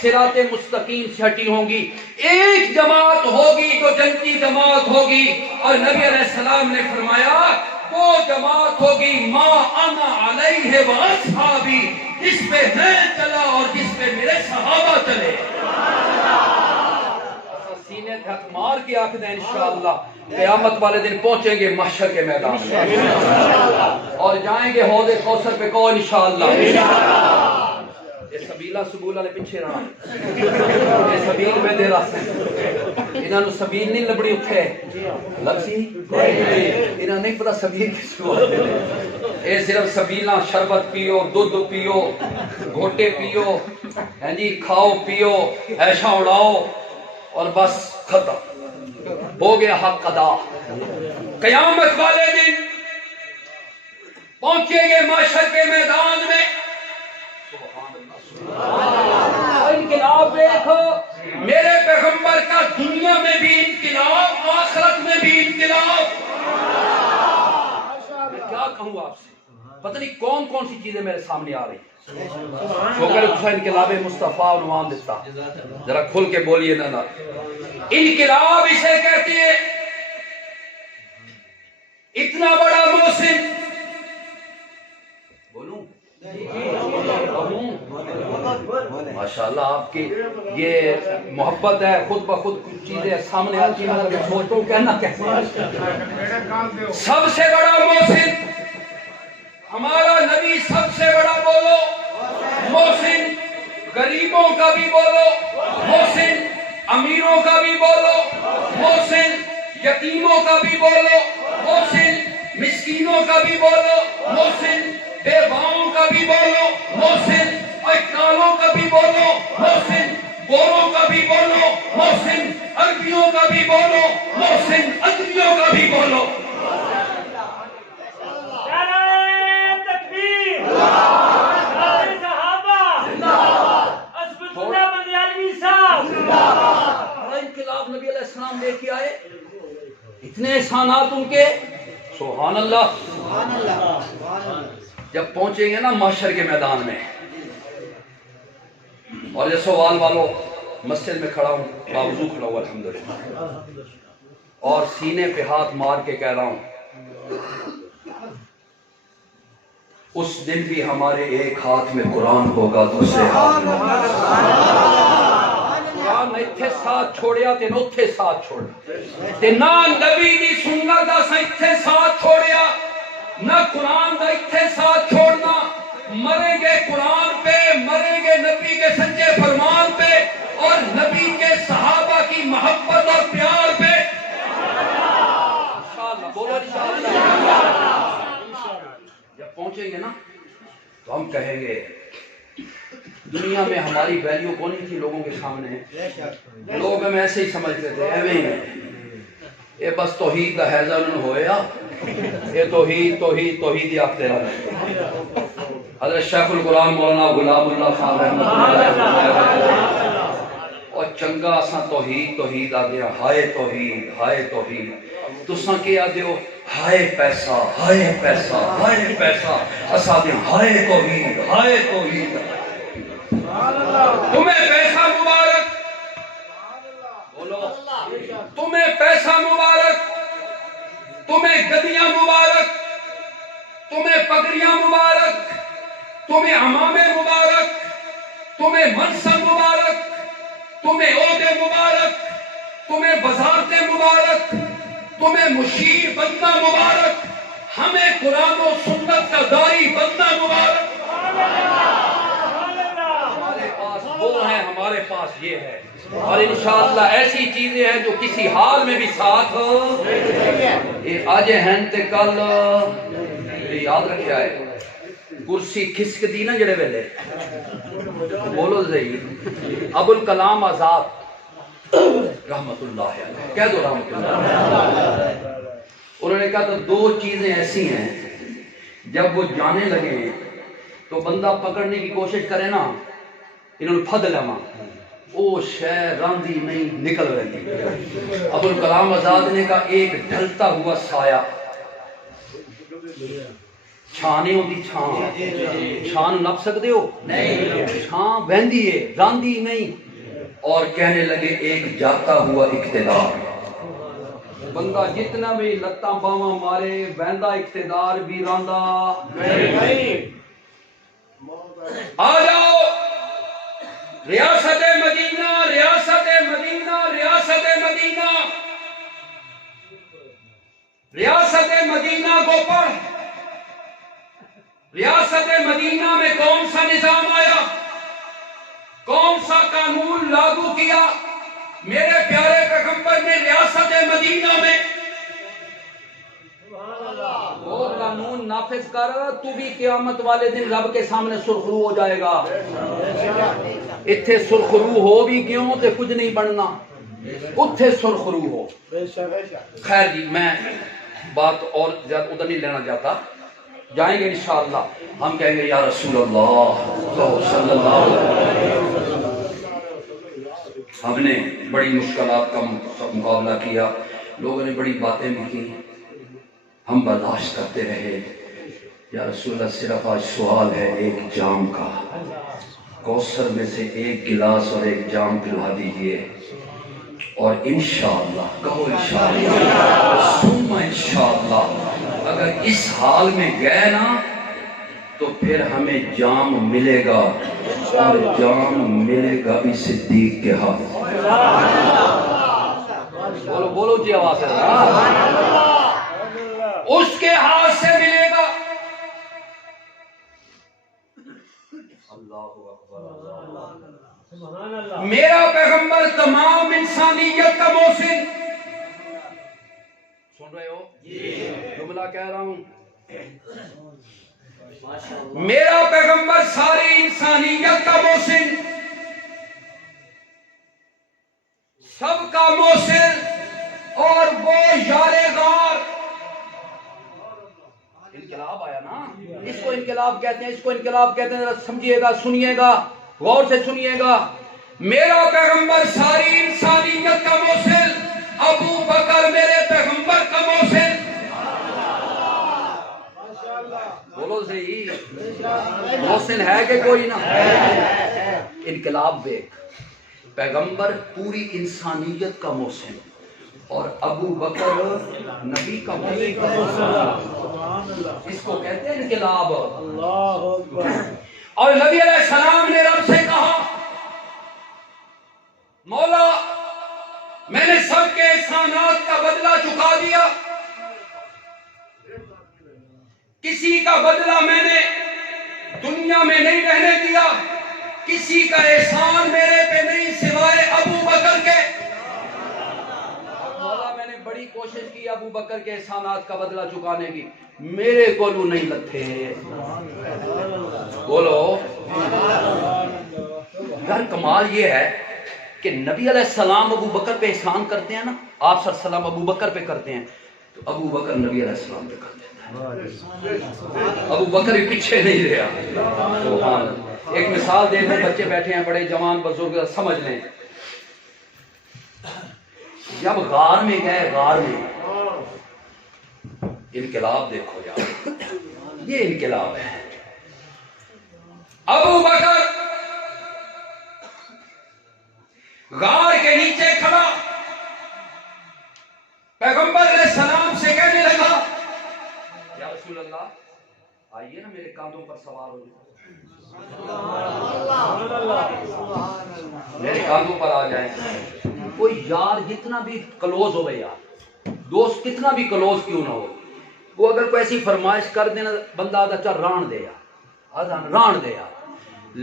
صراط مستقیم سے ہٹی ہوں گی ایک جماعت ہوگی جو جنتی جماعت ہوگی اور نبی علیہ السلام نے فرمایا وہ جماعت ہوگی ما انا علیہ واصحابی جس پہ میں چلا اور جس پہ میرے صحابہ چلے سینے تھے ہاتھ مار کے آکھ دیں انشاءاللہ قیامت والے دن پہنچیں گے محشر کے میدان میں اور جائیں گے حوض کوثر پہ کو انشاءاللہ یہ سبیلہ سبولہ نے پیچھے رہا یہ سبیل میں دے رہا سے انہاں نو سبیل نہیں لبڑی اٹھے لبسی انہاں نہیں پتا سبیل کس کو اے صرف سبیلہ شربت پیو دودھ پیو گھوٹے پیو کھاؤ پیو ایشا اڑاؤ اور بس ختم ہو گیا حق ادا قیامت والے دن پہنچیں گے محشر کے میدان میں انقلاب دیکھو میرے پیغمبر کا دنیا میں بھی انقلاب آخرت میں بھی انقلاب میں کیا کہوں آپ سے پتہ نہیں کون کون سی چیزیں میرے سامنے آ رہی ہیں شوکر حسین انقلاب مصطفیٰ عنوان دیتا ذرا کھل کے بولیے نا انقلاب اسے کہتے ہیں اتنا بڑا محسن بولوں ماشاءاللہ آپ کی یہ محبت ہے خود بخود کچھ چیزیں سامنے آتی ہیں میں سوچتا ہوں کہنا کیسے سب سے بڑا محسن ہمارا نبی سب سے بڑا بولو محسن غریبوں کا بھی بولو محسن امیروں کا بھی بولو محسن یتیموں کا بھی بولو محسن مسکینوں کا بھی بولو محسن بیواؤں کا بھی بولو محسن اکالوں کا بھی بولو محسن گوروں کا بھی بولو محسن عربیوں کا بھی بولو محسن اجمیوں کا بھی بولو انقلاب نبی علیہ السلام لے کے آئے اتنے احسانات ان کے سبحان اللہ جب پہنچیں گے نا محشر کے میدان میں اور یہ سوال والو مسجد میں کھڑا ہوں باوضو کھڑا ہوں الحمدللہ اور سینے پہ ہاتھ مار کے کہہ رہا ہوں اس دن بھی ہمارے ایک ہاتھ میں قرآن ہوگا دوسرے ہاتھ میں قرآن اتھے ساتھ چھوڑیا تے نوتھے ساتھ چھوڑیا تے نہ نبی دی سنت دا سا اتھے ساتھ چھوڑیا نہ قرآن دا اتھے ساتھ چھوڑنا مریں گے قرآن پہ مریں گے نبی کے سچے فرمان پہ اور نبی کے صحابہ کی محبت اور پیار پہ انشاءاللہ بولو انشاءاللہ جب پہنچیں گے نا تو ہم کہیں گے دنیا میں ہماری ویلیو کون تھی لوگوں کے سامنے؟ لوگ ہمیں ایسے ہی سمجھتے تھے، ایویں ہی یہ بس توحید کا حیضہ انہوں نے ہویا، یہ توحید یافتہ رہے۔ حضرت شیخ القرآن مولانا غلام اللہ خان رحمۃ اللہ علیہ اور چنگا اساں توحید آ گیا، ہائے توحید تساں کی آ دیو ہائے پیسہ اساں دے ہائے توحید تمہیں پیسہ مبارک، بولو تمہیں پیسہ مبارک، تمہیں گدیاں مبارک، تمہیں پگڑیاں مبارک، تمہیں عمامے مبارک، تمہیں منصب مبارک، تمہیں عہدے مبارک، تمہیں وزارتیں مبارک، تمہیں مشیر بننا مبارک، ہمیں قرآن و سنت کا داعی بننا مبارک۔ ہمارے پاس وہ ہے، ہمارے پاس یہ ہے، اور انشاءاللہ ایسی چیزیں ہیں جو کسی حال میں بھی ساتھ یہ آج ہیں تے کل یاد رکھیا ہے، کرسی کھسک دی نا جڑے ویلے، بولو صحیح، ابو الکلام آزاد رحمت اللہ علیہ، کہہ دو رحمت اللہ علیہ، انہوں نے کہا تو دو چیزیں ایسی ہیں جب وہ جانے لگے تو بندہ پکڑنے کی کوشش کرے نا، انہوں نے پھد لما او شے راندی نہیں نکل رہی۔ ابو الکلام آزاد نے کہا ایک ڈھلتا ہوا سایہ، چھانے ہوتی چھان نپ سکتے ہو نہیں، چھان بہندی ہے راندی نہیں، اور کہنے لگے ایک جاتا ہوا اقتدار، بندہ جتنا بھی لتاں باواں مارے بہندہ اقتدار بھی راندا نہیں۔ آ جاؤ ریاست مدینہ، ریاست مدینہ، ریاست مدینہ، ریاست مدینہ کو پڑھ، ریاست مدینہ میں کون سا نظام آیا، کون سا قانون لاگو کیا میرے پیارے پیغمبر نے ریاست مدینہ میں؟ وہ قانون نافذ کر، تو بھی قیامت والے دن رب کے سامنے سرخرو ہو جائے گا۔ اتھے سرخرو ہو بھی کیوں تے کچھ نہیں بننا، اتھے سرخرو ہو۔ خیر جی میں بات اور زیادہ ادھر نہیں لینا چاہتا، جائیں گے انشاءاللہ، ہم کہیں گے یا رسول اللہ صلی اللہ علیہ وسلم۔ ہم نے بڑی مشکلات کا مقابلہ کیا، لوگوں نے بڑی باتیں بھی کی، ہم برداشت کرتے رہے۔ یا رسول اللہ صرف آج سوال ہے ایک جام کا، کوثر میں سے ایک گلاس اور ایک جام پلا دیجئے، اور انشاءاللہ کہو انشاءاللہ ثم انشاءاللہ اگر اس حال میں گئے نا تو پھر ہمیں جام ملے گا، اور جام ملے گا بھی صدیق کے ہاتھ۔ بولو بولو جی آواز ہے، اس کے ہاتھ سے ملے گا۔ اللہ اکبر، میرا پیغمبر تمام انسانیت کا محسن، سن رہے ہو جملہ کہہ رہا ہوں، میرا پیغمبر ساری انسانیت کا محسن، سب کا محسن، اور وہ یار غار۔ انقلاب آیا نا، اس کو انقلاب کہتے ہیں، اس کو انقلاب کہتے ہیں، ذرا سمجھیے گا، سنیے گا، غور سے سنیے گا۔ میرا پیغمبر ساری انسانیت کا محسن، ابو بکر میرے پیغمبر کا محسن۔ بولو صحیح، محسن ہے کہ کوئی نہ؟ انقلاب دیکھ، پیغمبر پوری انسانیت کا محسن، اور ابو بکر نبی کا محسن، اس کو کہتے ہیں انقلاب۔ اور نبی علیہ السلام نے رب سے کہا مولا میں نے سب کے احسانات کا بدلہ چکا دیا، کسی کا بدلہ میں نے دنیا میں نہیں رہنے دیا، کسی کا احسان میرے پہ نہیں سوائے ابو بکر کے۔ مولا میں نے بڑی کوشش کی ابو بکر کے احسانات کا بدلہ چکانے کی، میرے کو نہیں لتھے۔ بولو یار کمال یہ ہے کہ نبی علیہ السلام ابو بکر پہ احسان کرتے ہیں نا، آپ صلی اللہ علیہ وسلم ابو بکر پہ کرتے ہیں، تو ابو بکر نبی علیہ السلام پہ کر دیتا ہے، ابو بکر بھی پیچھے نہیں رہا۔ سبحان اللہ۔ ایک مثال دے دیں، بچے بیٹھے ہیں بڑے جوان بزرگ سمجھ لیں، جب غار میں گئے، غار میں انقلاب دیکھو یار، یہ انقلاب ہے۔ ابو بکر غار کے نیچے کھڑا پیغمبر علیہ السلام سے کہنے لگا، یا رسول اللہ آئیے نا میرے کاندھوں پر سوار ہو جائیں، میرے کاندھوں پر آ جائیں۔ کوئی یار جتنا بھی کلوز ہو یار، دوست کتنا بھی کلوز کیوں نہ ہو، وہ اگر کوئی ایسی فرمائش کر دینا بندہ آدھا چل ران دے یار، ران دے یار،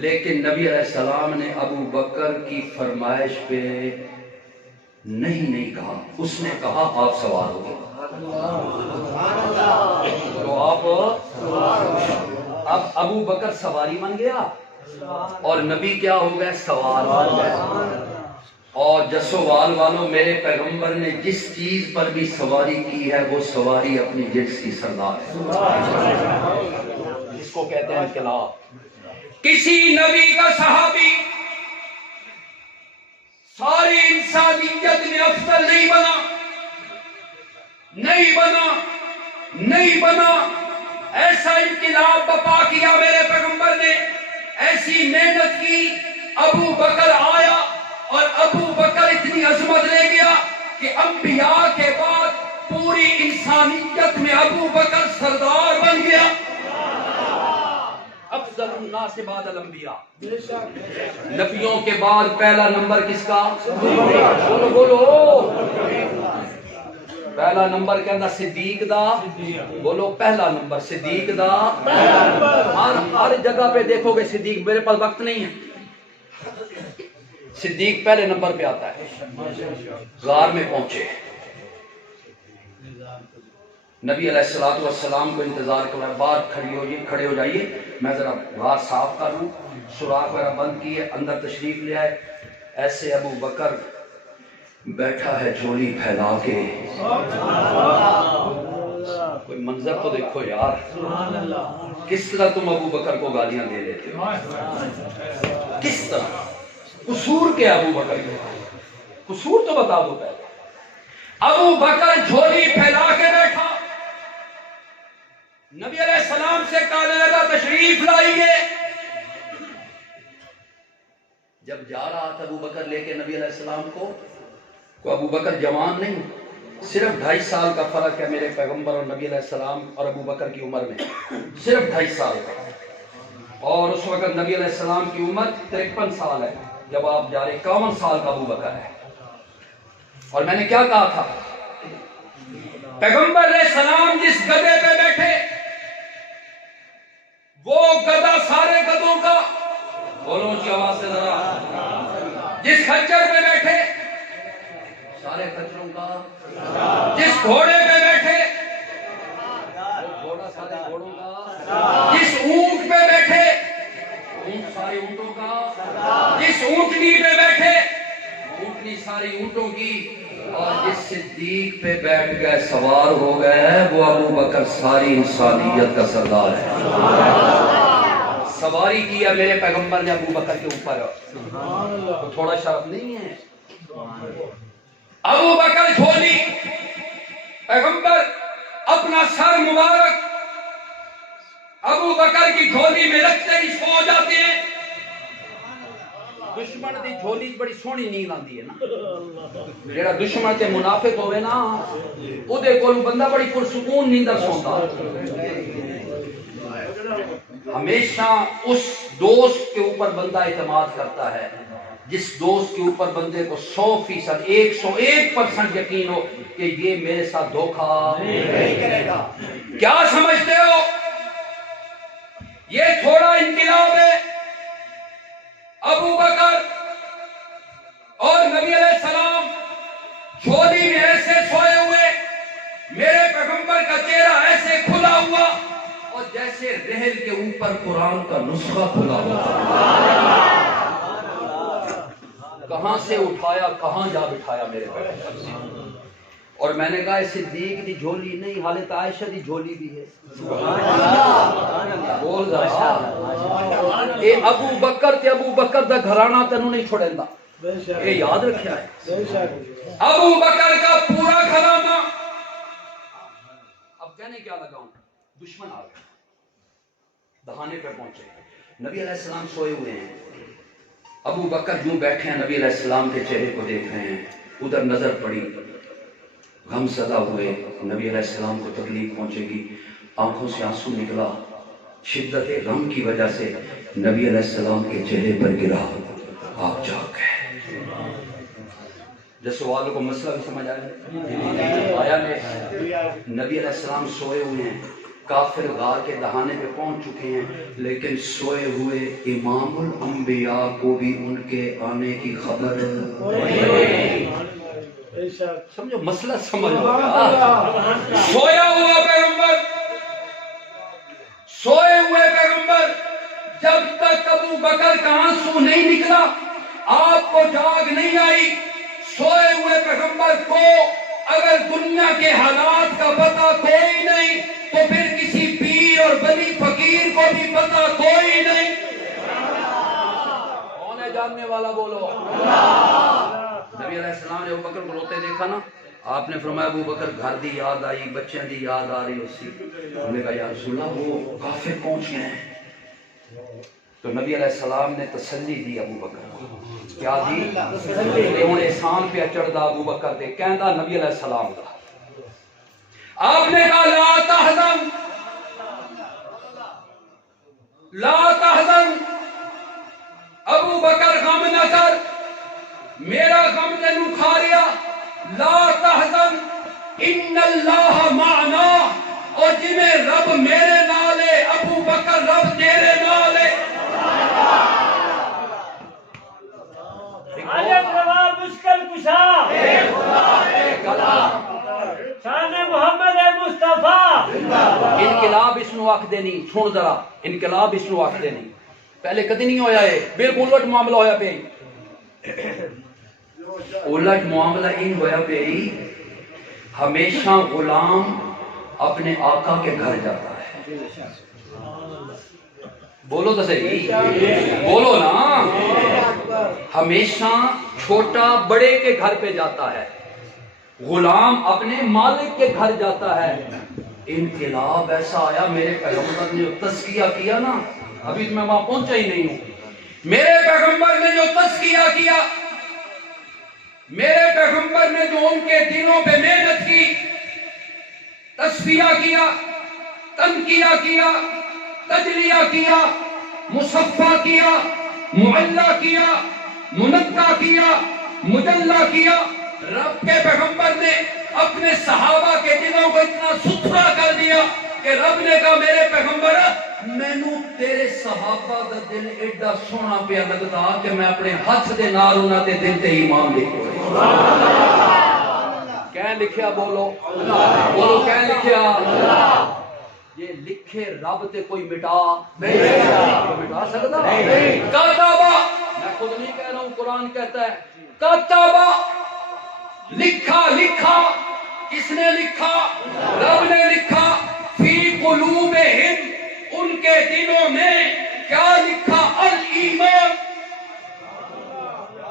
لیکن نبی علیہ السلام نے ابو بکر کی فرمائش پہ نہیں کہا، اس نے کہا آپ سوار ہو گئے، تو آپ اب ابو بکر سواری بن گیا اور نبی کیا ہو گئے، سوار بن گئے۔ اور جسوال والوں، میرے پیغمبر نے جس چیز پر بھی سواری کی ہے وہ سواری اپنی جنس کی سردار ہے، جس کو کہتے ہیں انقلاب۔ کسی نبی کا صحابی ساری انسانیت میں افضل نہیں بنا، ایسا انقلاب بپا کیا میرے پیغمبر نے، ایسی محنت کی، ابو بکر آیا اور ابو بکر اتنی عظمت لے گیا کہ انبیاء کے بعد پوری انسانیت میں ابو بکر سردار بن گیا، افضل الناس بعد الانبیاء، نبیوں کے بعد پہلا نمبر کس کا؟ بولو پہلا نمبر کے اندر صدیق دا، بولو پہلا نمبر صدیق دا، ہر جگہ پہ دیکھو گے صدیق، میرے پاس وقت نہیں ہے، صدیق پہلے نمبر پہ آتا ہے۔ غار میں پہنچے، نبی علیہ السلام کو انتظار کرا، باہر کھڑے ہو جائیے، میں ذرا غار صاف کر لوں، سوراخ وغیرہ بند کیے، اندر تشریف لے آئے۔ ایسے ابو بکر بیٹھا ہے جھولی پھیلا کے، کوئی منظر تو دیکھو یار، کس طرح تم ابو بکر کو گالیاں دے لیتے ہو، کس طرح، قصور کیا ابو بکر کے، قصور تو بتا دو پہلے۔ ابو بکر جھولی پھیلا کے بیٹھا، نبی علیہ السلام سے کہنے لگا تشریف لائیے۔ جب جا رہا تھا ابو بکر لے کے نبی علیہ السلام کو ابو بکر جوان نہیں، صرف 2.5 سال کا فرق ہے میرے پیغمبر اور نبی علیہ السلام اور ابو بکر کی عمر میں، صرف 2.5 سال کا، اور اس وقت نبی علیہ السلام کی عمر 53 سال ہے، جب آپ جا رہے 51 سال کا ابو بکر ہے۔ اور میں نے کیا کہا تھا، پیغمبر علیہ السلام جس گدھے پہ بیٹھے وہ گدھا سارے گدھوں کا، بولو اونچی آواز سے ذرا، جس خچر پہ بیٹھے سارے خچروں کا، جس گھوڑے پہ بیٹھے وہ گھوڑا سارے گھوڑوں کا، جس اونٹ پہ بیٹھے اونٹ سارے اونٹوں کا، جس اونٹنی پہ بیٹھے اونٹنی ساری اونٹوں کی، اور جس صدیق پہ بیٹھ گئے سوار ہو گئے وہ ابو بکر ساری انسانیت کا سردار ہے۔ سواری کیا میرے پیغمبر نے ابو بکر کے اوپر، تو تھوڑا شرف نہیں ہے؟ ابو بکر جھولی، پیغمبر اپنا سر مبارک ابو بکر کی جھولی میں رکھتے ہی سو جاتے ہیں۔ دشمن دی جھولی بڑی سونی نیند آندی ہے نا، جیڑا دشمن تے منافق ہوئے نا او دے کول بندہ بڑی پرسکون نیندر سوندا، ہمیشہ اس دوست کے اوپر بندہ اعتماد کرتا ہے جس دوست کے اوپر بندے کو 100%، 101% یقین ہو کہ یہ میرے ساتھ دھوکہ نہیں کرے گا۔ کیا سمجھتے ہو یہ تھوڑا انقلاب ہے؟ ابو بکر اور نبی علیہ السلام جھولی میں ایسے سوئے ہوئے، میرے پیغمبر کا چہرہ ایسے کھلا ہوا اور جیسے رحل کے اوپر قرآن کا نسخہ کھلا ہوا۔ کہاں سے اٹھایا کہاں جا بٹھایا میرے پیغمبر نے. اور میں نے کہا صدیق دی جھولی نہیں، حالت عائشہ دی جھولی بھی ہے. بول ذرا اے ابو بکر تے ابو بکر دا گھرانہ تینوں نہیں چھوڑیندا، یہ یاد رکھیا ہے. ابو بکر کا پورا گھرانہ. اب کہنے کیا لگا ہوں، دشمن آ گئے، دہانے پہ پہنچے. نبی علیہ السلام سوئے ہوئے ہیں، ابو بکر جو بیٹھے ہیں نبی علیہ السلام کے چہرے کو دیکھ رہے ہیں. ادھر نظر پڑی، غم زدہ ہوئے، نبی علیہ السلام کو تکلیف پہنچے گی، آنکھوں سے آنسو نکلا. شدت غم کی وجہ سے نبی علیہ السلام کے چہرے پر گرا، آپ جاگ گئے. جس سوال کو مسئلہ بھی سمجھ آیا نہیں. نبی علیہ السلام سوئے ہوئے ہیں، کافر غار کے دہانے پہ پہنچ چکے ہیں، لیکن سوئے ہوئے امام الانبیاء کو بھی ان کے آنے کی خبر. سمجھو مسئلہ سمجھ لو. سویا ہوا پیغمبر، سوئے ہوئے پیغمبر، جب تک ابو بکر کا آنسو نہیں نکلا آپ کو جاگ نہیں آئی. سوئے ہوئے پیغمبر کو اگر دنیا کے حالات کا پتہ کوئی نہیں تو پھر کسی پیر اور بلی فقیر کو بھی پتہ کوئی نہیں. کون ہے جاننے والا؟ بولو. نبی علیہ السلام نے ابو بکر کو روتے دیکھا نا، آپ نے فرمایا ابو بکر گھر دی یاد آئی، بچوں دی یاد آ رہی اسی. انہوں نے کہا یا رسول اللہ وہ کافر پہنچ گئے ہیں. تو نبی علیہ السلام نے تسلی دی ابو بکر کو. کیا دی؟ انہوں نے احسان پہ چڑھدا ابو بکر دے کہندا نبی علیہ السلام دا. آپ نے کہا لا تحزن لا تحزن، ابو بکر غم نہ کر، میرا غم تینوں کھا رہا. لا تحزن ان اللہ معنا، اور جی میں رب میرے نال ہے، ابو بکر رب تیرے نال ہے. عالم جواب مشکل کشا شان محمد مصطفیٰ. انقلاب اس نو آکھ دے نہیں، سن ذرا، انقلاب اس نو آکھ دے نہیں، پہلے کدی نہیں ہویا ہے، بالکل الٹ معاملہ ہویا پہ. الٹ معاملہ ان ہویا پہ ہمیشہ غلام اپنے آقا کے گھر جاتا ہے. بولو تو صحیح، بولو نا. ہمیشہ چھوٹا بڑے کے گھر پہ جاتا ہے، غلام اپنے مالک کے گھر جاتا ہے. انقلاب ایسا آیا، میرے پیغمبر نے جو تزکیہ کیا نا، ابھی تو میں وہاں پہنچا ہی نہیں ہوں. میرے پیغمبر نے جو تزکیہ کیا، میرے پیغمبر نے جو ان کے دلوں پہ محنت کی، تصفیہ کیا، تنقیہ کیا، تجلیہ کیا، مصفہ کیا، معلہ کیا، منقہ کیا، مجلہ کیا. رب کے پیغمبر نے اپنے صحابہ کے دلوں کو اتنا ستھرا کر دیا کہ رب نے کہا میرے پیغمبر مینوں تیرے صحابہ دا دل ایڈا سونا پیا لگدا کہ میں اپنے ہاتھ دے نال انہاں دے دل تے ایمان لکھیا. کہیں لکھیا؟ بولو بولو کہیں لکھیا؟ یہ لکھے رب تے کوئی مٹا سکتا؟ کاتبہ، میں خود نہیں کہہ رہا ہوں، قرآن کہتا ہے کاتبہ، لکھا. لکھا کس نے لکھا؟ رب نے لکھا. فی قلوبہم، ان کے دلوں میں کیا لکھا؟ الایمان.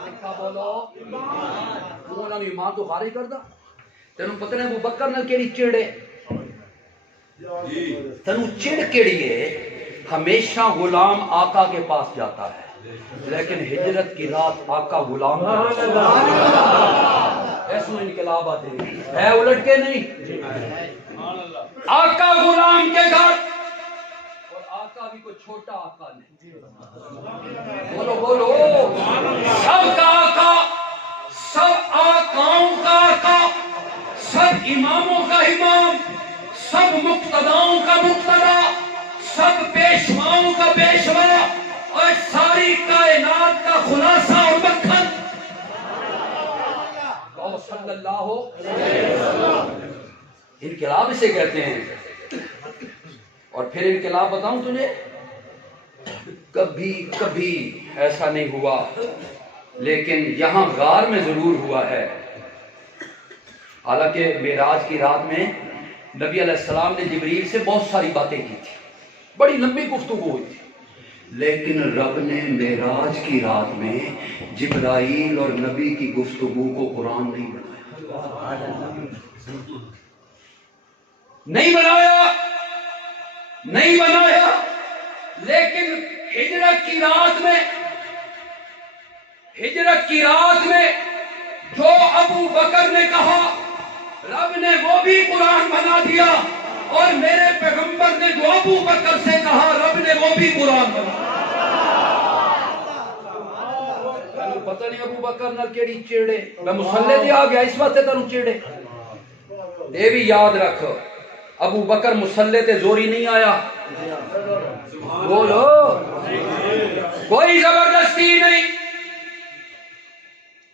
لکھا بولو. انہوں نے ایمان تو خارج کر دا. تینوں پتہ نہیں ابو بکر نے کیڑی چڑ ہے؟ تینوں چڑ کیڑی ہے؟ ہمیشہ غلام آقا کے پاس جاتا ہے، لیکن ہجرت کی رات آقا غلام ایسو انقلاب آتے ہے، الٹ کے نہیں. آقا غلام کے گھر، اور آقا بھی کوئی چھوٹا آقا نہیں. بولو بولو. سب کا آقا، سب آقاؤں کا آقا، سب اماموں کا امام، سب مقتداؤں کا مقتدا، سب پیشواؤں کا پیشوا، اور ساری کائنات کا خلاصہ اور مکھن صلی اللہ علیہ وسلم. انقلاب اسے کہتے ہیں. اور پھر انقلاب بتاؤں تجھے، کبھی کبھی ایسا نہیں ہوا لیکن یہاں غار میں ضرور ہوا ہے. حالانکہ معراج کی رات میں نبی علیہ السلام نے جبریل سے بہت ساری باتیں کی تھی، بڑی لمبی گفتگو ہوئی تھی، لیکن رب نے معراج کی رات میں جبرائیل اور نبی کی گفتگو کو قرآن نہیں بنایا. نہیں بنایا. لیکن ہجرت کی رات میں جو ابو بکر نے کہا رب نے وہ بھی قرآن بنا دیا، اور میرے پیغمبر نے جو ابو بکر سے کہا رب نے وہ بھی قرآن بنا دیا. پتہ نہیں ابو بکر نال کیڑی چیڑے، میں مصلی تے آ گیا اس واسطے تانوں چیڑے. یہ بھی یاد رکھ، ابو بکر مصلی تے زوری نہیں آیا. بولو، کوئی زبردستی نہیں.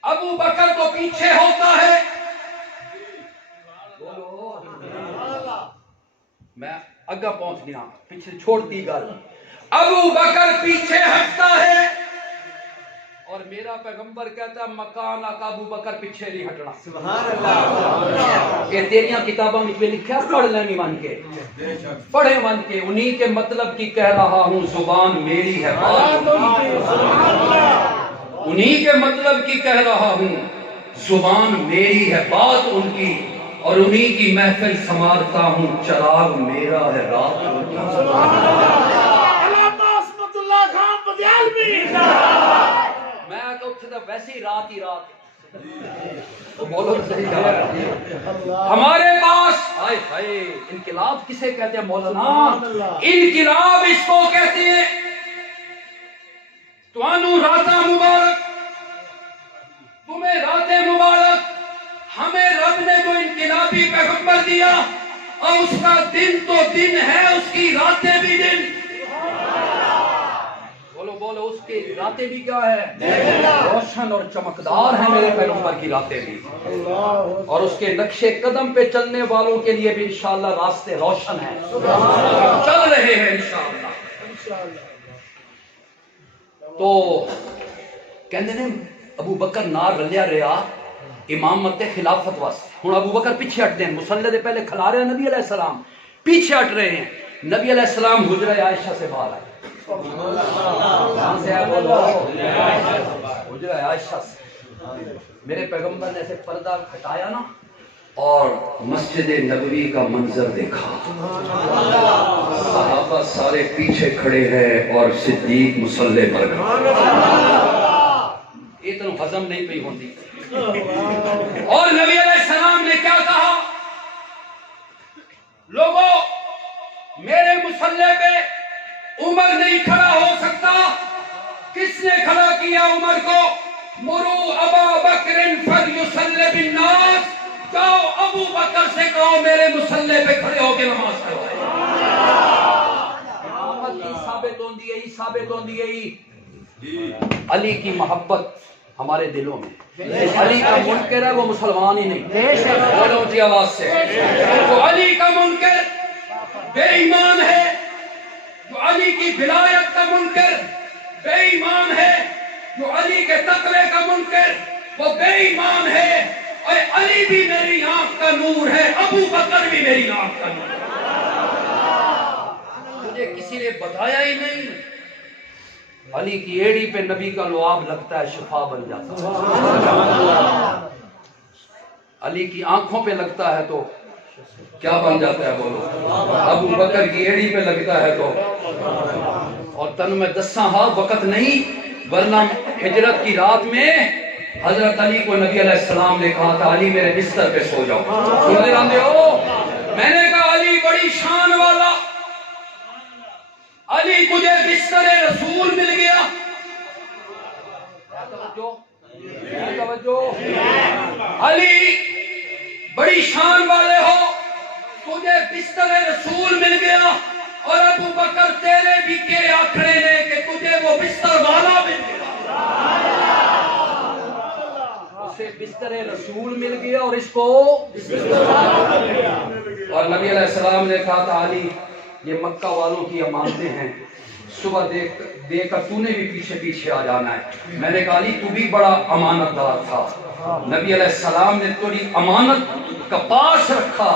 ابو بکر تو پیچھے ہوتا ہے. میں اگا پہنچ گیا، پیچھے چھوڑ دی گل. ابو بکر پیچھے ہٹتا ہے اور میرا پیغمبر کہتا ہے مکان آقا ابو بکر پیچھے نہیں ہٹنا. سبحان اللہ. کہ تیریاں کتابوں میں لکھا پڑھ لینی من کے، پڑھے من کے. انہی کے مطلب کی کہہ رہا ہوں، زبان میری ہے انہی کے مطلب کی کہہ رہا ہوں، زبان میری ہے بات ان کی، اور انہی کی محفل سنوارتا ہوں، چراغ میرا ہے رات ان کی. میں تو ویسے ہی رات بولو صحیح. ہمارے پاس انقلاب کسے کہتے ہیں مولانا؟ انقلاب اس کو کہتے ہیں تمہیں راتاں مبارک، تمہیں راتیں مبارک. ہمیں رب نے جو انقلابی پیغمبر دیا، اور اس کا دن تو دن ہے، اس کی راتیں بھی دن. بولو اس کی راتیں بھی کیا ہے؟ روشن اور چمکدار ہیں میرے پیغمبر کی راتیں بھی. اور اس کے نقشے قدم پہ چلنے والوں کے لیے بھی انشاءاللہ راستے روشن ہیں، چل رہے ہیں انشاءاللہ. تو کہندے نے ابو بکر نال رلیا رہا امامت خلافت واسطے. ہوں ابو بکر پیچھے ہٹتے ہیں، مصلی دے پہلے کھلا رہے ہیں نبی علیہ السلام، پیچھے ہٹ رہے ہیں. نبی علیہ السلام حجرہ عائشہ سے باہر آئے. حجرہ عائشہ سے میرے پیغمبر نے ایسے پردہ ہٹایا نا، اور مسجد نبوی کا منظر دیکھا. صحابہ سارے پیچھے کھڑے ہیں اور صدیق مصلی پر کھڑا. یہ تو ہضم نہیں پئی ہوتی. اور نبی علیہ السلام نے کیا کہا؟ لوگوں، میرے مصلی پہ عمر نہیں کھڑا ہو سکتا. کس نے کھڑا کیا عمر کو؟ مرو ابا بکر فلیصلی بالناس. جاؤ ابو بکر سے کہو میرے مصلی پہ کھڑے ہو کے نماز پڑھائے. ثابت ہوندی ہے علی کی محبت ہمارے دلوں میں. علی کا منکر ہے وہ مسلمان ہی نہیں. بولو اونچی آواز سے. جو علی کا منکر بے ایمان ہے، جو علی کی ولایت کا منکر بے ایمان ہے، جو علی کے تقوی کا منکر وہ بے ایمان ہے. اور علی بھی میری آنکھ کا نور ہے، ابو بکر بھی میری آنکھ کا نور ہے. مجھے کسی نے بتایا ہی نہیں. علی کی ایڑی پہ نبی کا لعاب لگتا ہے، شفا بن جاتا ہے. علی کی آنکھوں پہ لگتا ہے تو کیا بن جاتا ہے؟ بولو. ابو بکر کی ایڑی پہ لگتا ہے تو. اور تن میں دساں ہاں وقت نہیں، ورنہ ہجرت کی رات میں حضرت علی کو نبی علیہ السلام نے کہا تھا علی میرے بستر پہ سو جاؤ. سنتے رہتے ہو؟ میں نے کہا علی بڑی شان والا، علی تجھے بستر رسول مل گیا. توجہ. علی بڑی شان والے ہو، تجھے بستر رسول مل گیا. اور ابو بکر تیرے بھی کے آکھڑے نے کہ تجھے وہ بستر والا مل گیا. اسے بستر رسول مل گیا اور اس کو اور نبی علیہ السلام نے کہا تھا علی یہ مکہ والوں کی امانتیں ہیں، صبح دیکھ کر تو نے بھی پیچھے پیچھے آ جانا ہے. میں نے کہا علی تو بھی بڑا امانت دار تھا, نبی علیہ السلام نے تیری امانت کا پاس رکھا,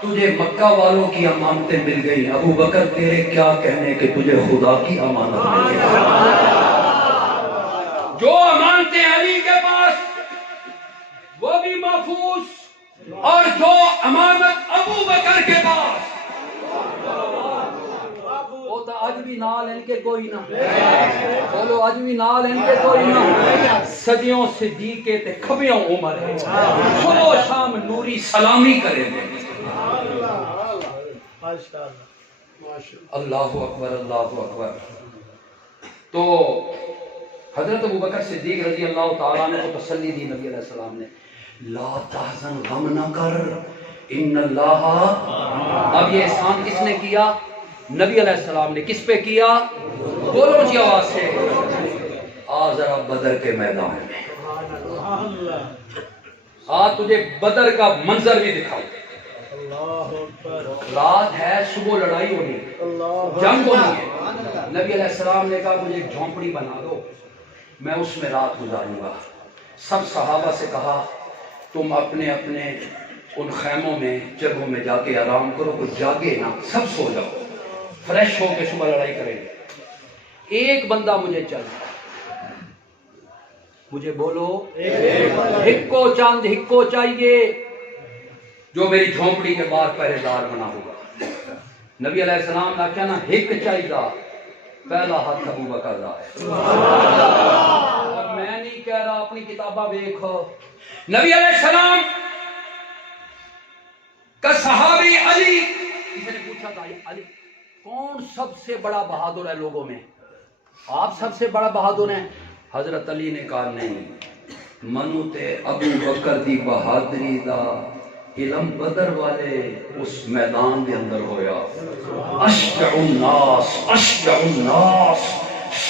تجھے مکہ والوں کی امانتیں مل گئی. ابو بکر تیرے کیا کہنے کہ تجھے خدا کی امانت مل گئی. جو امانتیں علی کے پاس وہ بھی محفوظ, اور جو امانت ابو بکر کے پاس وہ تو اج بھی نال ان کے کوئی نہ, بولو اج بھی نال ان کے کوئی نہ. صدیوں صدیقے تے کھبیوں عمر ہے, صبح شام نوری سلامی کرے دے. اللہ اکبر اللہ اکبر. تو حضرت ابوبکر صدیق رضی اللہ تعالیٰ نے کو تسلی دی نبی علیہ السلام نے, لا تحزن, غم نہ کر, ان اللہ. اب یہ احسان کس نے کیا؟ نبی علیہ السلام نے. کس پہ کیا؟ بولو جی آواز سے. آ ذرا بدر کے میدان میں, آ تجھے بدر کا منظر بھی دکھاؤ. رات ہے, صبح لڑائی ہونی, جنگ ہونی ہے. نبی علیہ السلام نے کہا مجھے ایک جھونپڑی بنا دو, میں اس میں رات گزاروں گا. سب صحابہ سے کہا تم اپنے اپنے ان خیموں میں جگہوں میں جا کے آرام کرو, کچھ جاگے نہ, سب سو جاؤ, فریش ہو کے صبح لڑائی کریں گے. ایک بندہ مجھے چاہیے, مجھے بولو ہکو چاند ہکو چاہیے, جو میری جھونپڑی کے باہر پہرے دار بنا ہوگا. نبی علیہ السلام نے کہا نا ہک چاہیے, پہلا ہاتھ ابو بکر دا ہے. اور میں نہیں کہہ رہا, اپنی کتابہ دیکھو. نبی علیہ السلام کا صحابی علی, کسی نے پوچھا تھا علی کون سب سے بڑا بہادر ہے لوگوں میں, آپ سب سے بڑا بہادر ہیں؟ حضرت علی نے کہا نہیں, منو تے ابو بکر دی بہادری دا علم بدر والے اس میدان دے اندر ہویا. اشجع الناس, اشجع الناس,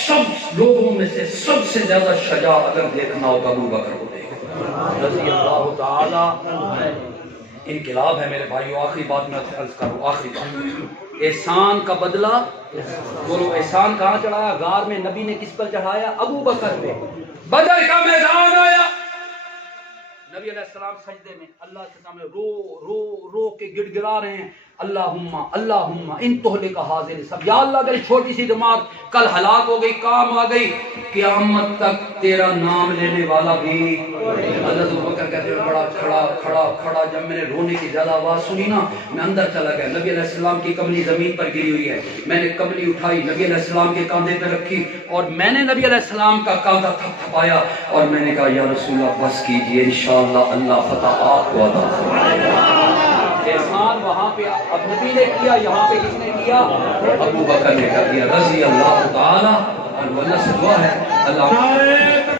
سب لوگوں میں سے سب سے زیادہ شجاع اگر دیکھنا ہوگا ابو بکر کو دیکھنا رضی اللہ تعالی. انقلاب ہے میرے بھائیو. آخری بات میں عرض کروں, آخری بات, احسان کا بدلہ. بولو احسان کہاں چڑھایا؟ غار میں. نبی نے کس پر چڑھایا؟ ابو بکر پہ. بدر کا میدان آیا, نبی علیہ السلام سجدے میں اللہ کے سامنے رو رو رو کے گڑ گڑا رہے ہیں, اللہم اللہم ان تہلک حاضر سب, یا اللہ اگر چھوٹی سی جماعت کل ہلاک ہو گئی, کام آ گئی, قیامت تک تیرا نام لینے والا بھی. حضرت ابوبکر کہتے ہیں بڑا کھڑا کھڑا کھڑا, جب میں نے رونے کی زیادہ آواز سنی نا میں اندر چلا گیا. نبی علیہ السلام کی کملی زمین پر گری ہوئی ہے, میں نے کملی اٹھائی, نبی علیہ السلام کے کاندھے پہ رکھی, اور میں نے نبی علیہ السلام کا کاندھا تھپ تھپایا, اور میں نے کہا یا رسول اللہ بس کیجئے, انشاءاللہ اللہ فتح آپ کو عطا فرمائے گا. احسان وہاں پہ اب نبی نے کیا, یہاں پہ کس نے کیا؟ ابو بکر نے کر دیا رضی اللہ تعالی. اللہ سے دعا ہے اللہ